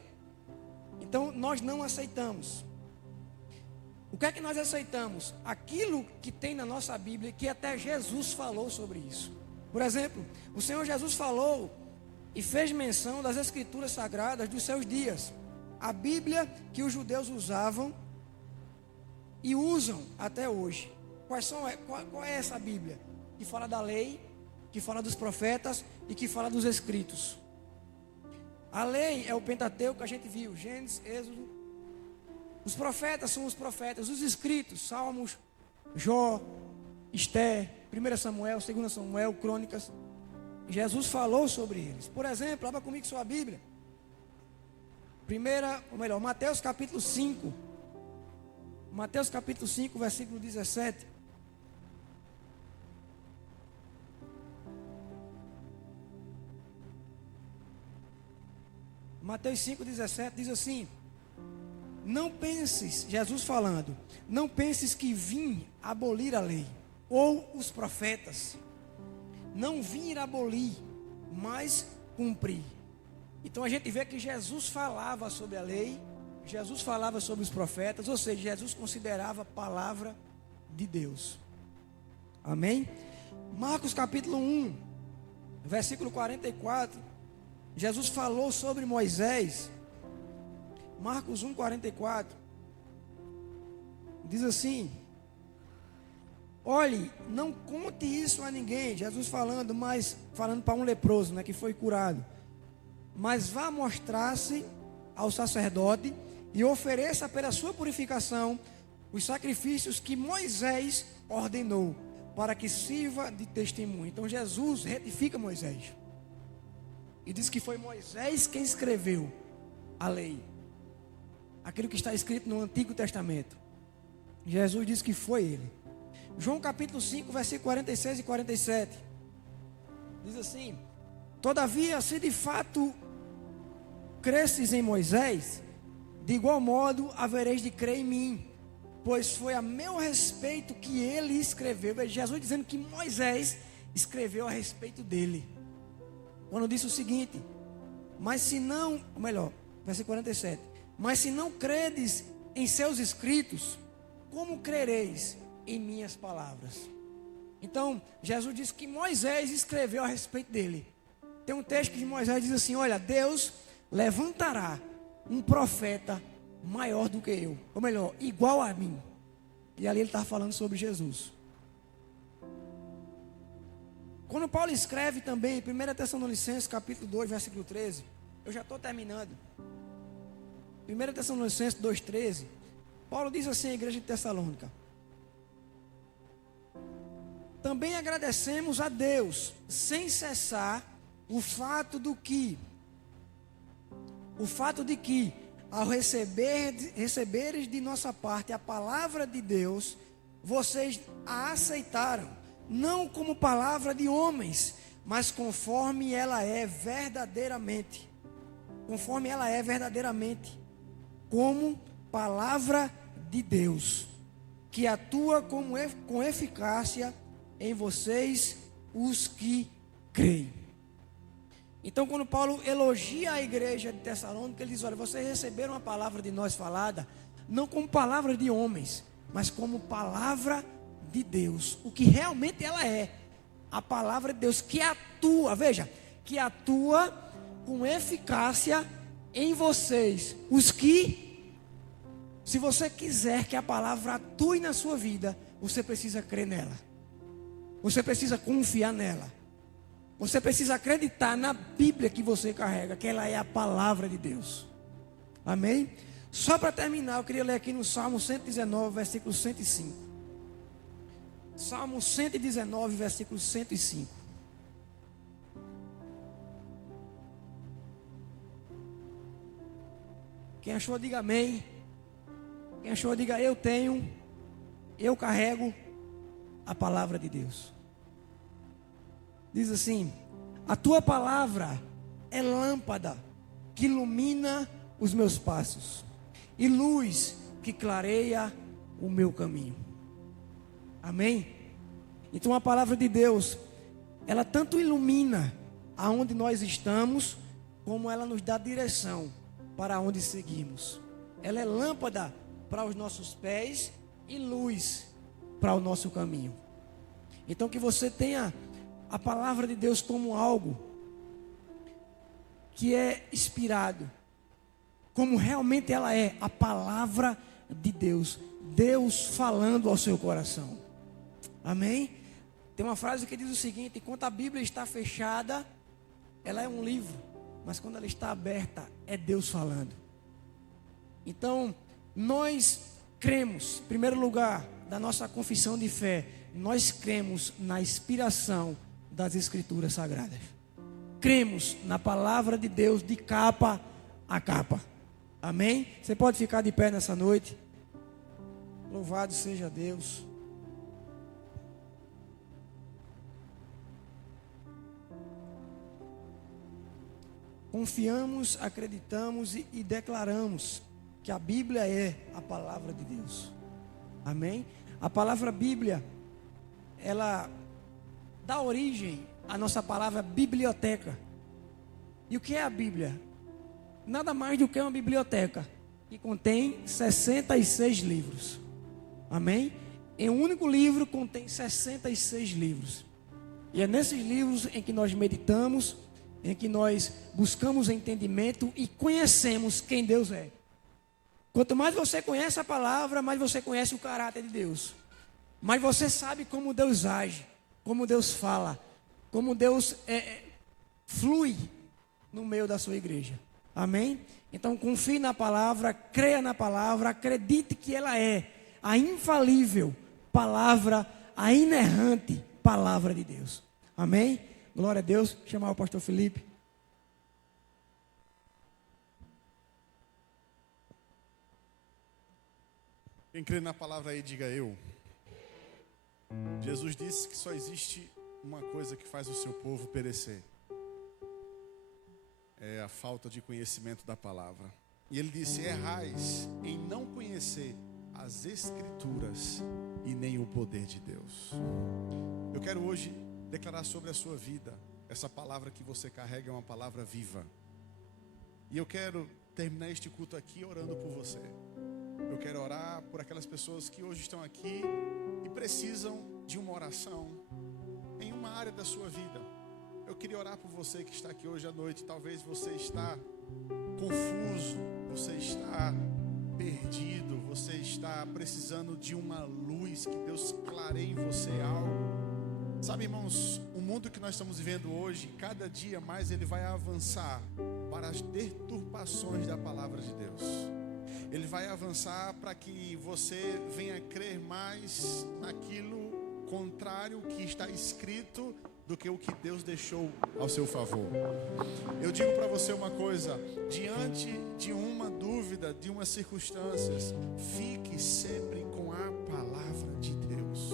Então nós não aceitamos. O que é que nós aceitamos? Aquilo que tem na nossa Bíblia, que até Jesus falou sobre isso. Por exemplo, o Senhor Jesus falou e fez menção das Escrituras Sagradas dos seus dias. A Bíblia que os judeus usavam e usam até hoje. Qual é essa Bíblia? Que fala da lei, que fala dos profetas e que fala dos escritos. A lei é o Pentateuco que a gente viu, Gênesis, Êxodo, Os profetas são os profetas, os escritos, Salmos, Jó, Esté, 1 Samuel, 2 Samuel, Crônicas. Jesus falou sobre eles. Por exemplo, abra comigo sua Bíblia. Mateus capítulo 5. Mateus capítulo 5, versículo 17. Mateus 5,17 diz assim: não penses, Jesus falando, não penses que vim abolir a lei, ou os profetas. Não vim abolir, mas cumprir. Então a gente vê que Jesus falava sobre a lei, Jesus falava sobre os profetas, ou seja, Jesus considerava a palavra de Deus. Amém? Marcos capítulo 1, versículo 44. Jesus falou sobre Moisés. Marcos 1, 44. Diz assim: olhe, não conte isso a ninguém. Jesus falando para um leproso, né, que foi curado. Mas vá mostrar-se ao sacerdote e ofereça pela sua purificação os sacrifícios que Moisés ordenou, para que sirva de testemunho. Então Jesus retifica Moisés e diz que foi Moisés quem escreveu a lei, aquilo que está escrito no Antigo Testamento. Jesus diz que foi ele. João capítulo 5, versículo 46 e 47 diz assim: todavia, se de fato cresces em Moisés, de igual modo havereis de crer em mim, pois foi a meu respeito que ele escreveu. Jesus dizendo que Moisés escreveu a respeito dele, quando disse o seguinte: mas se não, ou melhor, versículo 47, mas se não credes em seus escritos, como crereis em minhas palavras? Então, Jesus disse que Moisés escreveu a respeito dele. Tem um texto que Moisés diz assim: olha, Deus levantará um profeta maior do que eu, ou melhor, igual a mim. E ali ele está falando sobre Jesus. Quando Paulo escreve também, em 1 Tessalonicenses capítulo 2, versículo 13, eu já estou terminando. 1 Tessalonicenses 2,13, Paulo diz assim à igreja de Tessalônica: também agradecemos a Deus, sem cessar, o fato de que, ao receberes de nossa parte a palavra de Deus, vocês a aceitaram, não como palavra de homens, mas conforme ela é verdadeiramente, como palavra de Deus, que atua com eficácia em vocês, os que creem. Então, quando Paulo elogia a igreja de Tessalônica, ele diz: olha, vocês receberam a palavra de nós falada, não como palavra de homens, mas como palavra de Deus, o que realmente ela é, a palavra de Deus, que atua, veja, que atua com eficácia em vocês, os que, se você quiser que a palavra atue na sua vida, você precisa crer nela, você precisa confiar nela, você precisa acreditar na Bíblia que você carrega, que ela é a palavra de Deus. Amém? Só para terminar, eu queria ler aqui no Salmo 119, versículo 105. Salmo 119, versículo 105. Quem achou, diga amém. Quem achou, diga eu carrego a palavra de Deus. Diz assim: a tua palavra é lâmpada que ilumina os meus passos e luz que clareia o meu caminho. Amém? Então a palavra de Deus, ela tanto ilumina aonde nós estamos, como ela nos dá direção para onde seguimos. Ela é lâmpada para os nossos pés e luz para o nosso caminho. Então que você tenha a palavra de Deus como algo que é inspirado, como realmente ela é, a palavra de Deus, Deus falando ao seu coração. Amém? Tem uma frase que diz o seguinte: enquanto a Bíblia está fechada, ela é um livro, mas quando ela está aberta, é Deus falando. Então, Nós cremos, em primeiro lugar, da nossa confissão de fé, nós cremos na inspiração das Escrituras Sagradas. Cremos na palavra de Deus de capa a capa. Amém? Você pode ficar de pé nessa noite. Louvado seja Deus. Confiamos, acreditamos e declaramos que a Bíblia é a palavra de Deus. Amém? A palavra Bíblia, ela dá origem à nossa palavra biblioteca. E o que é a Bíblia? Nada mais do que uma biblioteca que contém 66 livros. Amém? Em um único livro contém 66 livros. E é nesses livros em que nós meditamos, em que nós buscamos entendimento e conhecemos quem Deus é. Quanto mais você conhece a palavra, mais você conhece o caráter de Deus. Mais você sabe como Deus age, como Deus fala, como Deus flui no meio da sua igreja. Amém? Então confie na palavra, creia na palavra, acredite que ela é a infalível palavra, a inerrante palavra de Deus. Amém? Glória a Deus. Chamar o pastor Felipe. Quem crê na palavra aí, diga eu. Jesus disse que só existe uma coisa que faz o seu povo perecer. É a falta de conhecimento da palavra. E ele disse: errais em não conhecer as Escrituras e nem o poder de Deus. Eu quero hoje declarar sobre a sua vida. Essa palavra que você carrega é uma palavra viva. E eu quero terminar este culto aqui orando por você. Eu quero orar por aquelas pessoas que hoje estão aqui e precisam de uma oração em uma área da sua vida. Eu queria orar por você que está aqui hoje à noite. Talvez você está confuso, você está perdido, você está precisando de uma luz, que Deus clareie em você algo. Sabe, irmãos, o mundo que nós estamos vivendo hoje, cada dia mais ele vai avançar para as deturpações da palavra de Deus. Ele vai avançar para que você venha crer mais naquilo contrário que está escrito do que o que Deus deixou ao seu favor. Eu digo para você uma coisa: diante de uma dúvida, de umas circunstâncias, fique sempre com a palavra de Deus.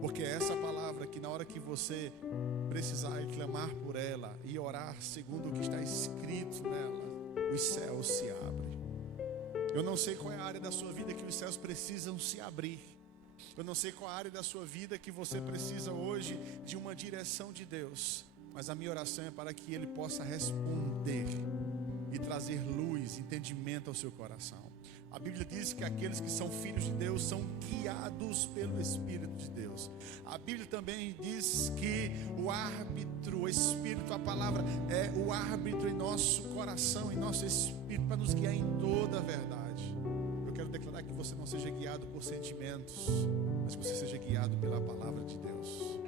Porque é essa palavra que na hora que você precisar e clamar por ela e orar segundo o que está escrito nela, os céus se abrem. Eu não sei qual é a área da sua vida que os céus precisam se abrir. Eu não sei qual a área da sua vida que você precisa hoje de uma direção de Deus. Mas a minha oração é para que Ele possa responder e trazer luz, entendimento ao seu coração. A Bíblia diz que aqueles que são filhos de Deus são guiados pelo Espírito de Deus. A Bíblia também diz que o árbitro, o Espírito, a palavra é o árbitro em nosso coração, em nosso espírito, para nos guiar em toda a verdade. Eu quero declarar que você não seja guiado por sentimentos, mas que você seja guiado pela palavra de Deus.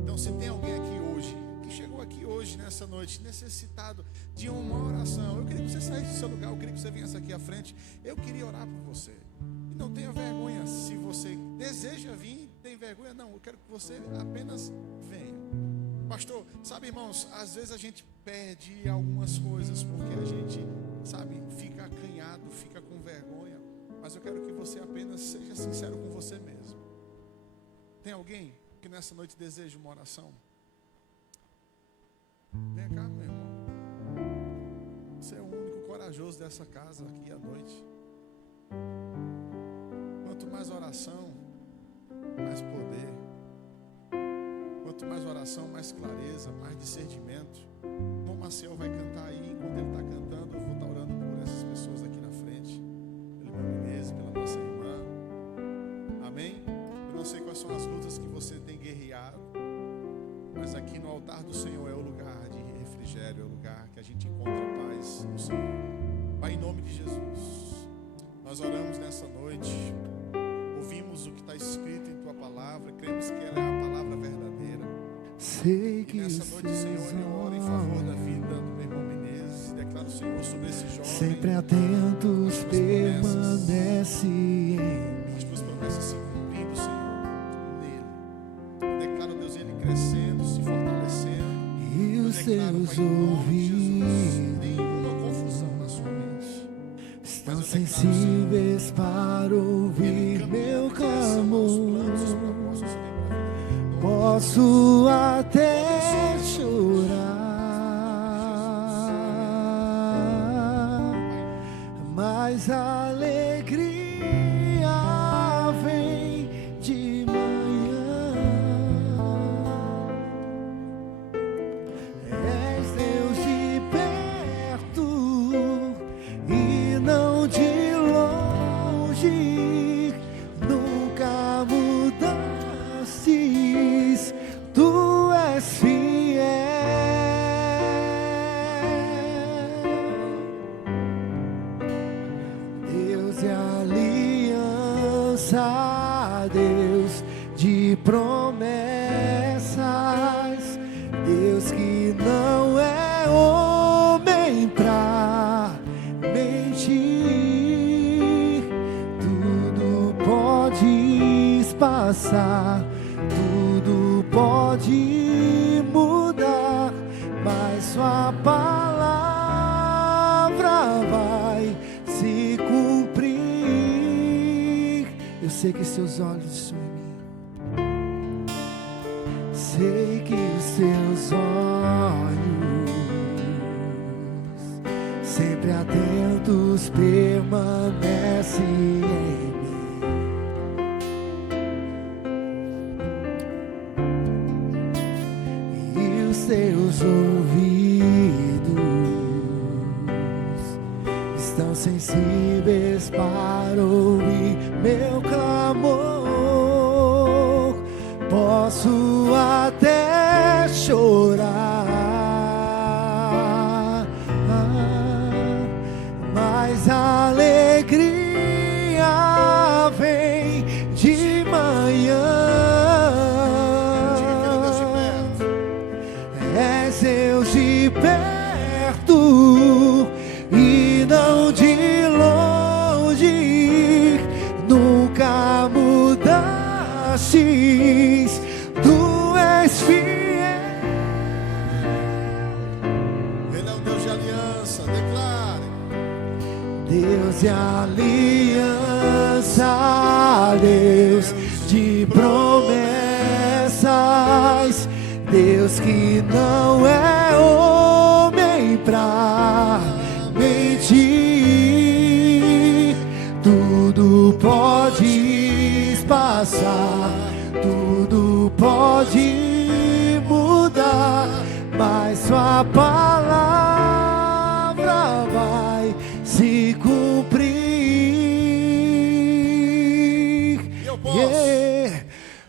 Então, se tem alguém aqui hoje, que chegou aqui hoje, nessa noite, necessitado de uma oração, eu queria que você saísse do seu lugar, eu queria que você viesse aqui à frente, eu queria orar por você. E não tenha vergonha, se você deseja vir, tem vergonha, não, eu quero que você apenas venha. Pastor, sabe, irmãos, às vezes a gente perde algumas coisas, porque a gente, sabe, fica acanhado, fica com vergonha, mas eu quero que você apenas seja sincero com você mesmo. Tem alguém que nessa noite deseja uma oração? Vem cá, meu irmão. Você é o único corajoso dessa casa aqui à noite. Quanto mais oração, mais poder. Quanto mais oração, mais clareza, mais discernimento. O irmão Maciel vai cantar aí. Enquanto ele está cantando, eu vou estar orando por essas pessoas aqui na frente. Pelo irmão Menezes, pela nossa irmã. Amém? Eu não sei quais são as lutas que você tem guerreado, mas aqui no altar do Senhor é o lugar de refrigério, é o lugar que a gente encontra paz no Senhor. Pai, em nome de Jesus, nós oramos nessa noite, ouvimos o que está escrito em Tua palavra, cremos que ela é a palavra verdadeira. Sei que e nessa noite, Senhor, eu oro em favor da vida do meu irmão Menezes, Declara o Senhor sobre esse jovem. sempre atentos permanece em mim. As tuas promessas se cumprindo, Senhor, nele. Declara, Deus, ele crescendo, se fortalecendo. E os seus ouvidos, ouvidos nenhuma confusão na sua mente. estão sensíveis para ouvir meu clamor. Posso até chorar, mas a alegria vem de manhã. És Deus de perto e não de longe, nunca mudastes, tu és fiel. Deus de aliança, Deus de promessas, Deus que não é homem pra mentir. Tudo podes passar, tudo pode mudar, mas sua palavra vai se cumprir. Eu sei que seus olhos estão em mim. Sei que os seus olhos, sempre atentos, permanecem em mim. E os seus ouvidos estão sensíveis para ouvir meu clamor. Posso até chorar, mas a alegria vem de manhã. És Deus de perto e não de longe, nunca mudastes, tu és fiel. Ele é o Deus de aliança, declare. Deus de aliança, Deus de promessas, Deus que não é homem pra mentir. Tudo pode passar, tudo pode mudar, mas sua palavra vai se cumprir. Eu posso.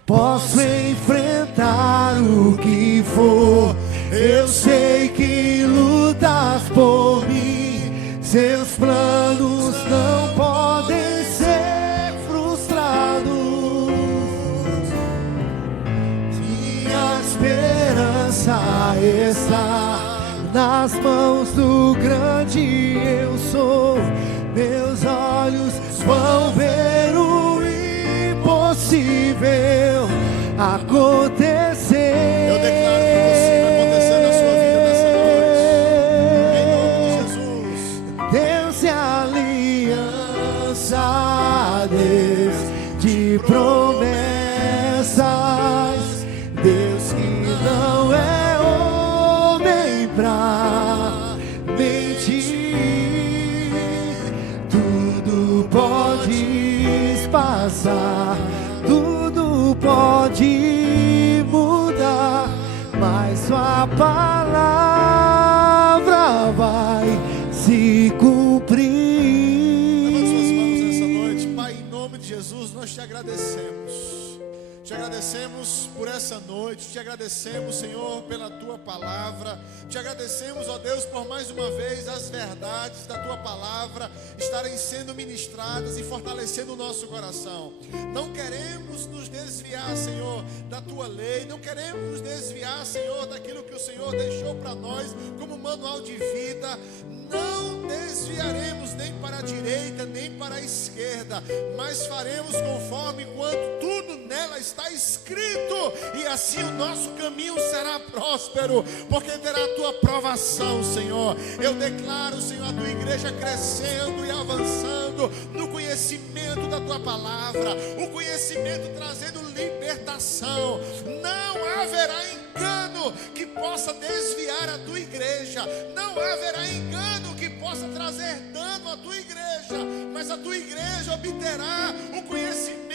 Posso enfrentar o que for, eu sei que lutas por mim. Seus planos não podem ser frustrados. Minha esperança está nas mãos do grande eu sou. Meus olhos vão ver o impossível acontecer. Eu declaro que você vai acontecer na sua vida nessa noite. Em nome de Jesus. Deus de aliança, Deus de promessas, Deus que não é homem pra mentir. Tudo pode passar, tudo pode mudar, mas sua palavra vai se cumprir. Levante suas mãos nessa noite. Pai, em nome de Jesus, nós te agradecemos. Te agradecemos por essa noite, te agradecemos, Senhor, pela Tua palavra, te agradecemos, ó Deus, por mais uma vez as verdades da Tua palavra estarem sendo ministradas e fortalecendo o nosso coração. Não queremos nos desviar, Senhor, da Tua lei, não queremos nos desviar, Senhor, daquilo que o Senhor deixou para nós como manual de vida. Não desviaremos nem para a direita, nem para a esquerda, mas faremos conforme quanto tudo nela está escrito, e assim o nosso caminho será próspero, porque terá a Tua aprovação, Senhor. Eu declaro, Senhor, a Tua igreja crescendo e avançando no conhecimento da Tua palavra, o conhecimento trazendo libertação. Não haverá engano que possa desviar a Tua igreja, não haverá engano que possa trazer dano à Tua igreja, mas a Tua igreja obterá o conhecimento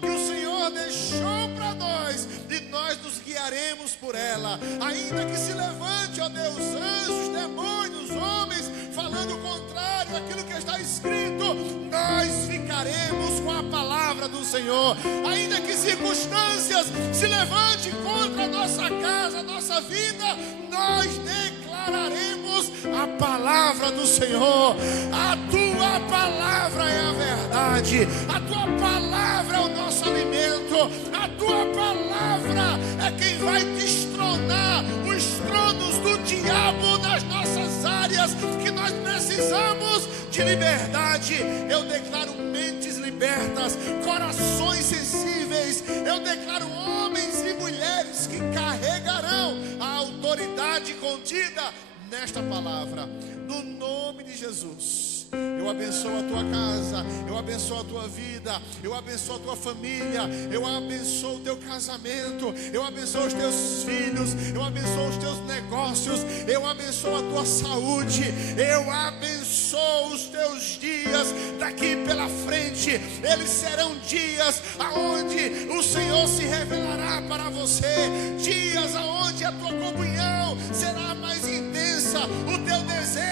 que o Senhor deixou para nós, e nós nos guiaremos por ela. Ainda que se levante, ó Deus, anjos, demônios, homens, falando o contrário àquilo que está escrito, nós ficaremos com a palavra do Senhor. Ainda que circunstâncias se levantem contra a nossa casa, a nossa vida, nós declararemos a palavra do Senhor. A Tua palavra é a verdade, a Tua palavra é o nosso alimento, a Tua palavra é quem vai destronar os tronos do diabo nas nossas áreas que nós precisamos de liberdade. Eu declaro mentes libertas, corações sensíveis. Eu declaro homens e mulheres que carregarão a autoridade contida nesta palavra, no nome de Jesus. Eu abençoo a tua casa, eu abençoo a tua vida, eu abençoo a tua família, eu abençoo o teu casamento, eu abençoo os teus filhos, eu abençoo os teus negócios, eu abençoo a tua saúde, eu abençoo os teus dias daqui pela frente. Eles serão dias aonde o Senhor se revelará para você, dias aonde a tua comunhão será mais intensa, o teu desejo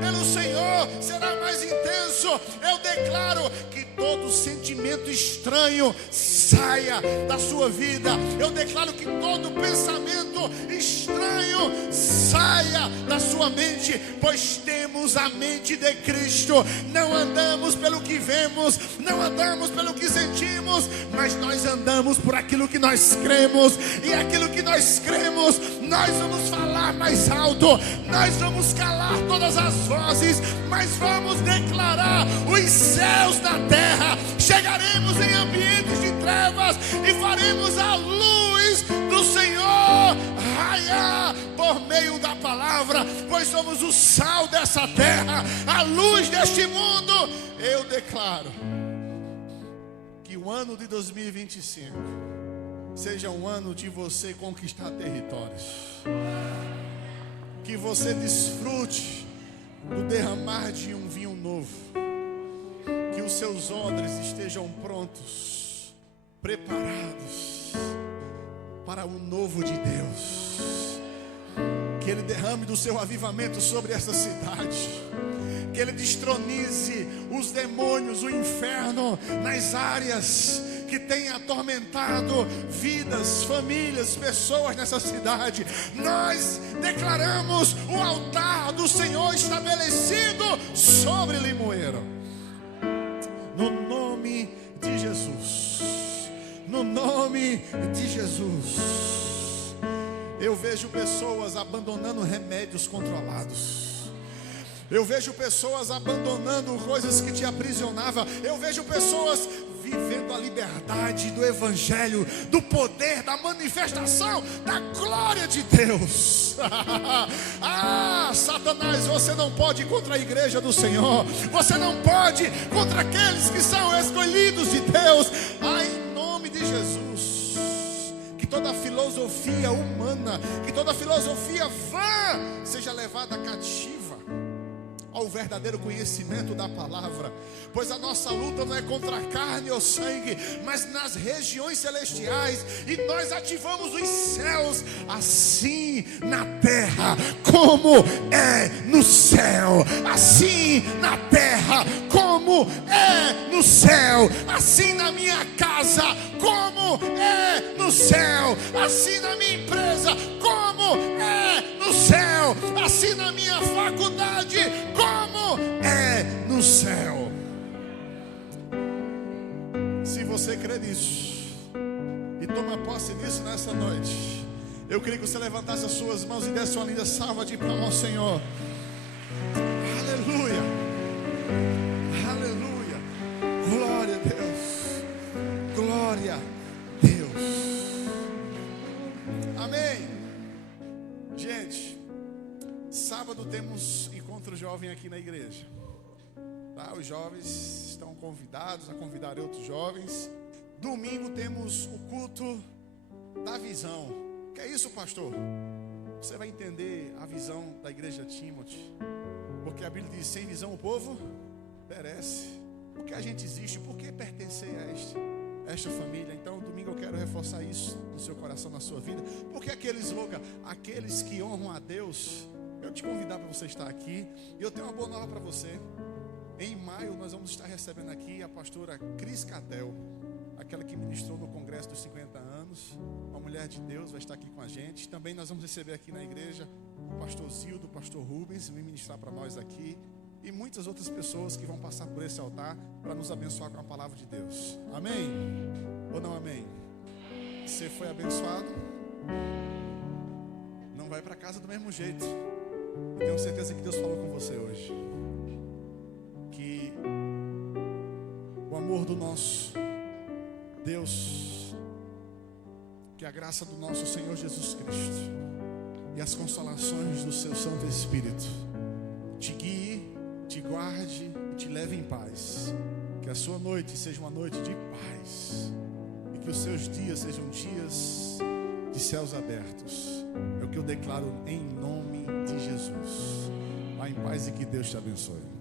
pelo Senhor será mais intenso. Eu declaro que todo sentimento estranho saia da sua vida. Eu declaro que todo pensamento estranho saia da sua mente, pois temos a mente de Cristo. Não andamos pelo que vemos, não andamos pelo que sentimos, mas nós andamos por aquilo que nós cremos. E aquilo que nós cremos, nós vamos falar mais alto, nós vamos calar todas as vozes, mas vamos declarar os céus da terra. Chegaremos em ambientes de trevas e faremos a luz do Senhor raiar por meio da palavra, pois somos o sal dessa terra, a luz deste mundo. Eu declaro que o ano de 2025 seja um ano de você conquistar territórios, que você desfrute do derramar de um vinho novo, que os seus odres estejam prontos, preparados para o novo de Deus, que Ele derrame do seu avivamento sobre essa cidade, que Ele destronize os demônios, o inferno nas áreas que tem atormentado vidas, famílias, pessoas nessa cidade. Nós declaramos o altar do Senhor estabelecido sobre Limoeiro, no nome de Jesus, no nome de Jesus. Eu vejo pessoas abandonando remédios controlados, eu vejo pessoas abandonando coisas que te aprisionavam, eu vejo pessoas vivendo a liberdade do Evangelho, do poder, da manifestação da glória de Deus. Ah, Satanás, você não pode ir contra a igreja do Senhor, você não pode ir contra aqueles que são escolhidos de Deus. Ah, em nome de Jesus, que toda filosofia humana, que toda filosofia vã seja levada cativa ao verdadeiro conhecimento da palavra. Pois a nossa luta não é contra a carne ou sangue, mas nas regiões celestiais. E nós ativamos os céus, assim na terra como é no céu. Assim na terra como é no céu. Assim na minha casa como é no céu. Assim na minha empresa como é no céu. Assim na minha faculdade como é no céu. Se você crê nisso e toma posse disso nessa noite, eu queria que você levantasse as suas mãos e desse uma linda salva de palmas ao Senhor. Aleluia, aleluia, glória a Deus, glória a Deus, amém. Gente, sábado temos encontro jovem aqui na igreja, tá? Os jovens estão convidados a convidar outros jovens. Domingo temos o culto da visão. Que é isso, pastor? Você vai entender a visão da igreja Timothy, porque a Bíblia diz: sem visão o povo perece. Por que a gente existe? Por que pertencer a esta família? Então, domingo eu quero reforçar isso no seu coração, na sua vida. Porque aquele slogan, aqueles que honram a Deus, eu te convidar para você estar aqui. E eu tenho uma boa nova para você. Em maio nós vamos estar recebendo aqui a pastora Cris Cadel, aquela que ministrou no congresso dos 50 anos. Uma mulher de Deus vai estar aqui com a gente. Também nós vamos receber aqui na igreja o pastor Zildo, o pastor Rubens, vem ministrar para nós aqui. E muitas outras pessoas que vão passar por esse altar para nos abençoar com a palavra de Deus. Amém? Ou não amém? Você foi abençoado? Não vai para casa do mesmo jeito. Eu tenho certeza que Deus falou com você hoje. Que o amor do nosso Deus, que a graça do nosso Senhor Jesus Cristo e as consolações do seu Santo Espírito te guie, te guarde e te leve em paz. Que a sua noite seja uma noite de paz e que os seus dias sejam dias de céus abertos. É o que eu declaro em nome de Jesus. Vá em paz e que Deus te abençoe.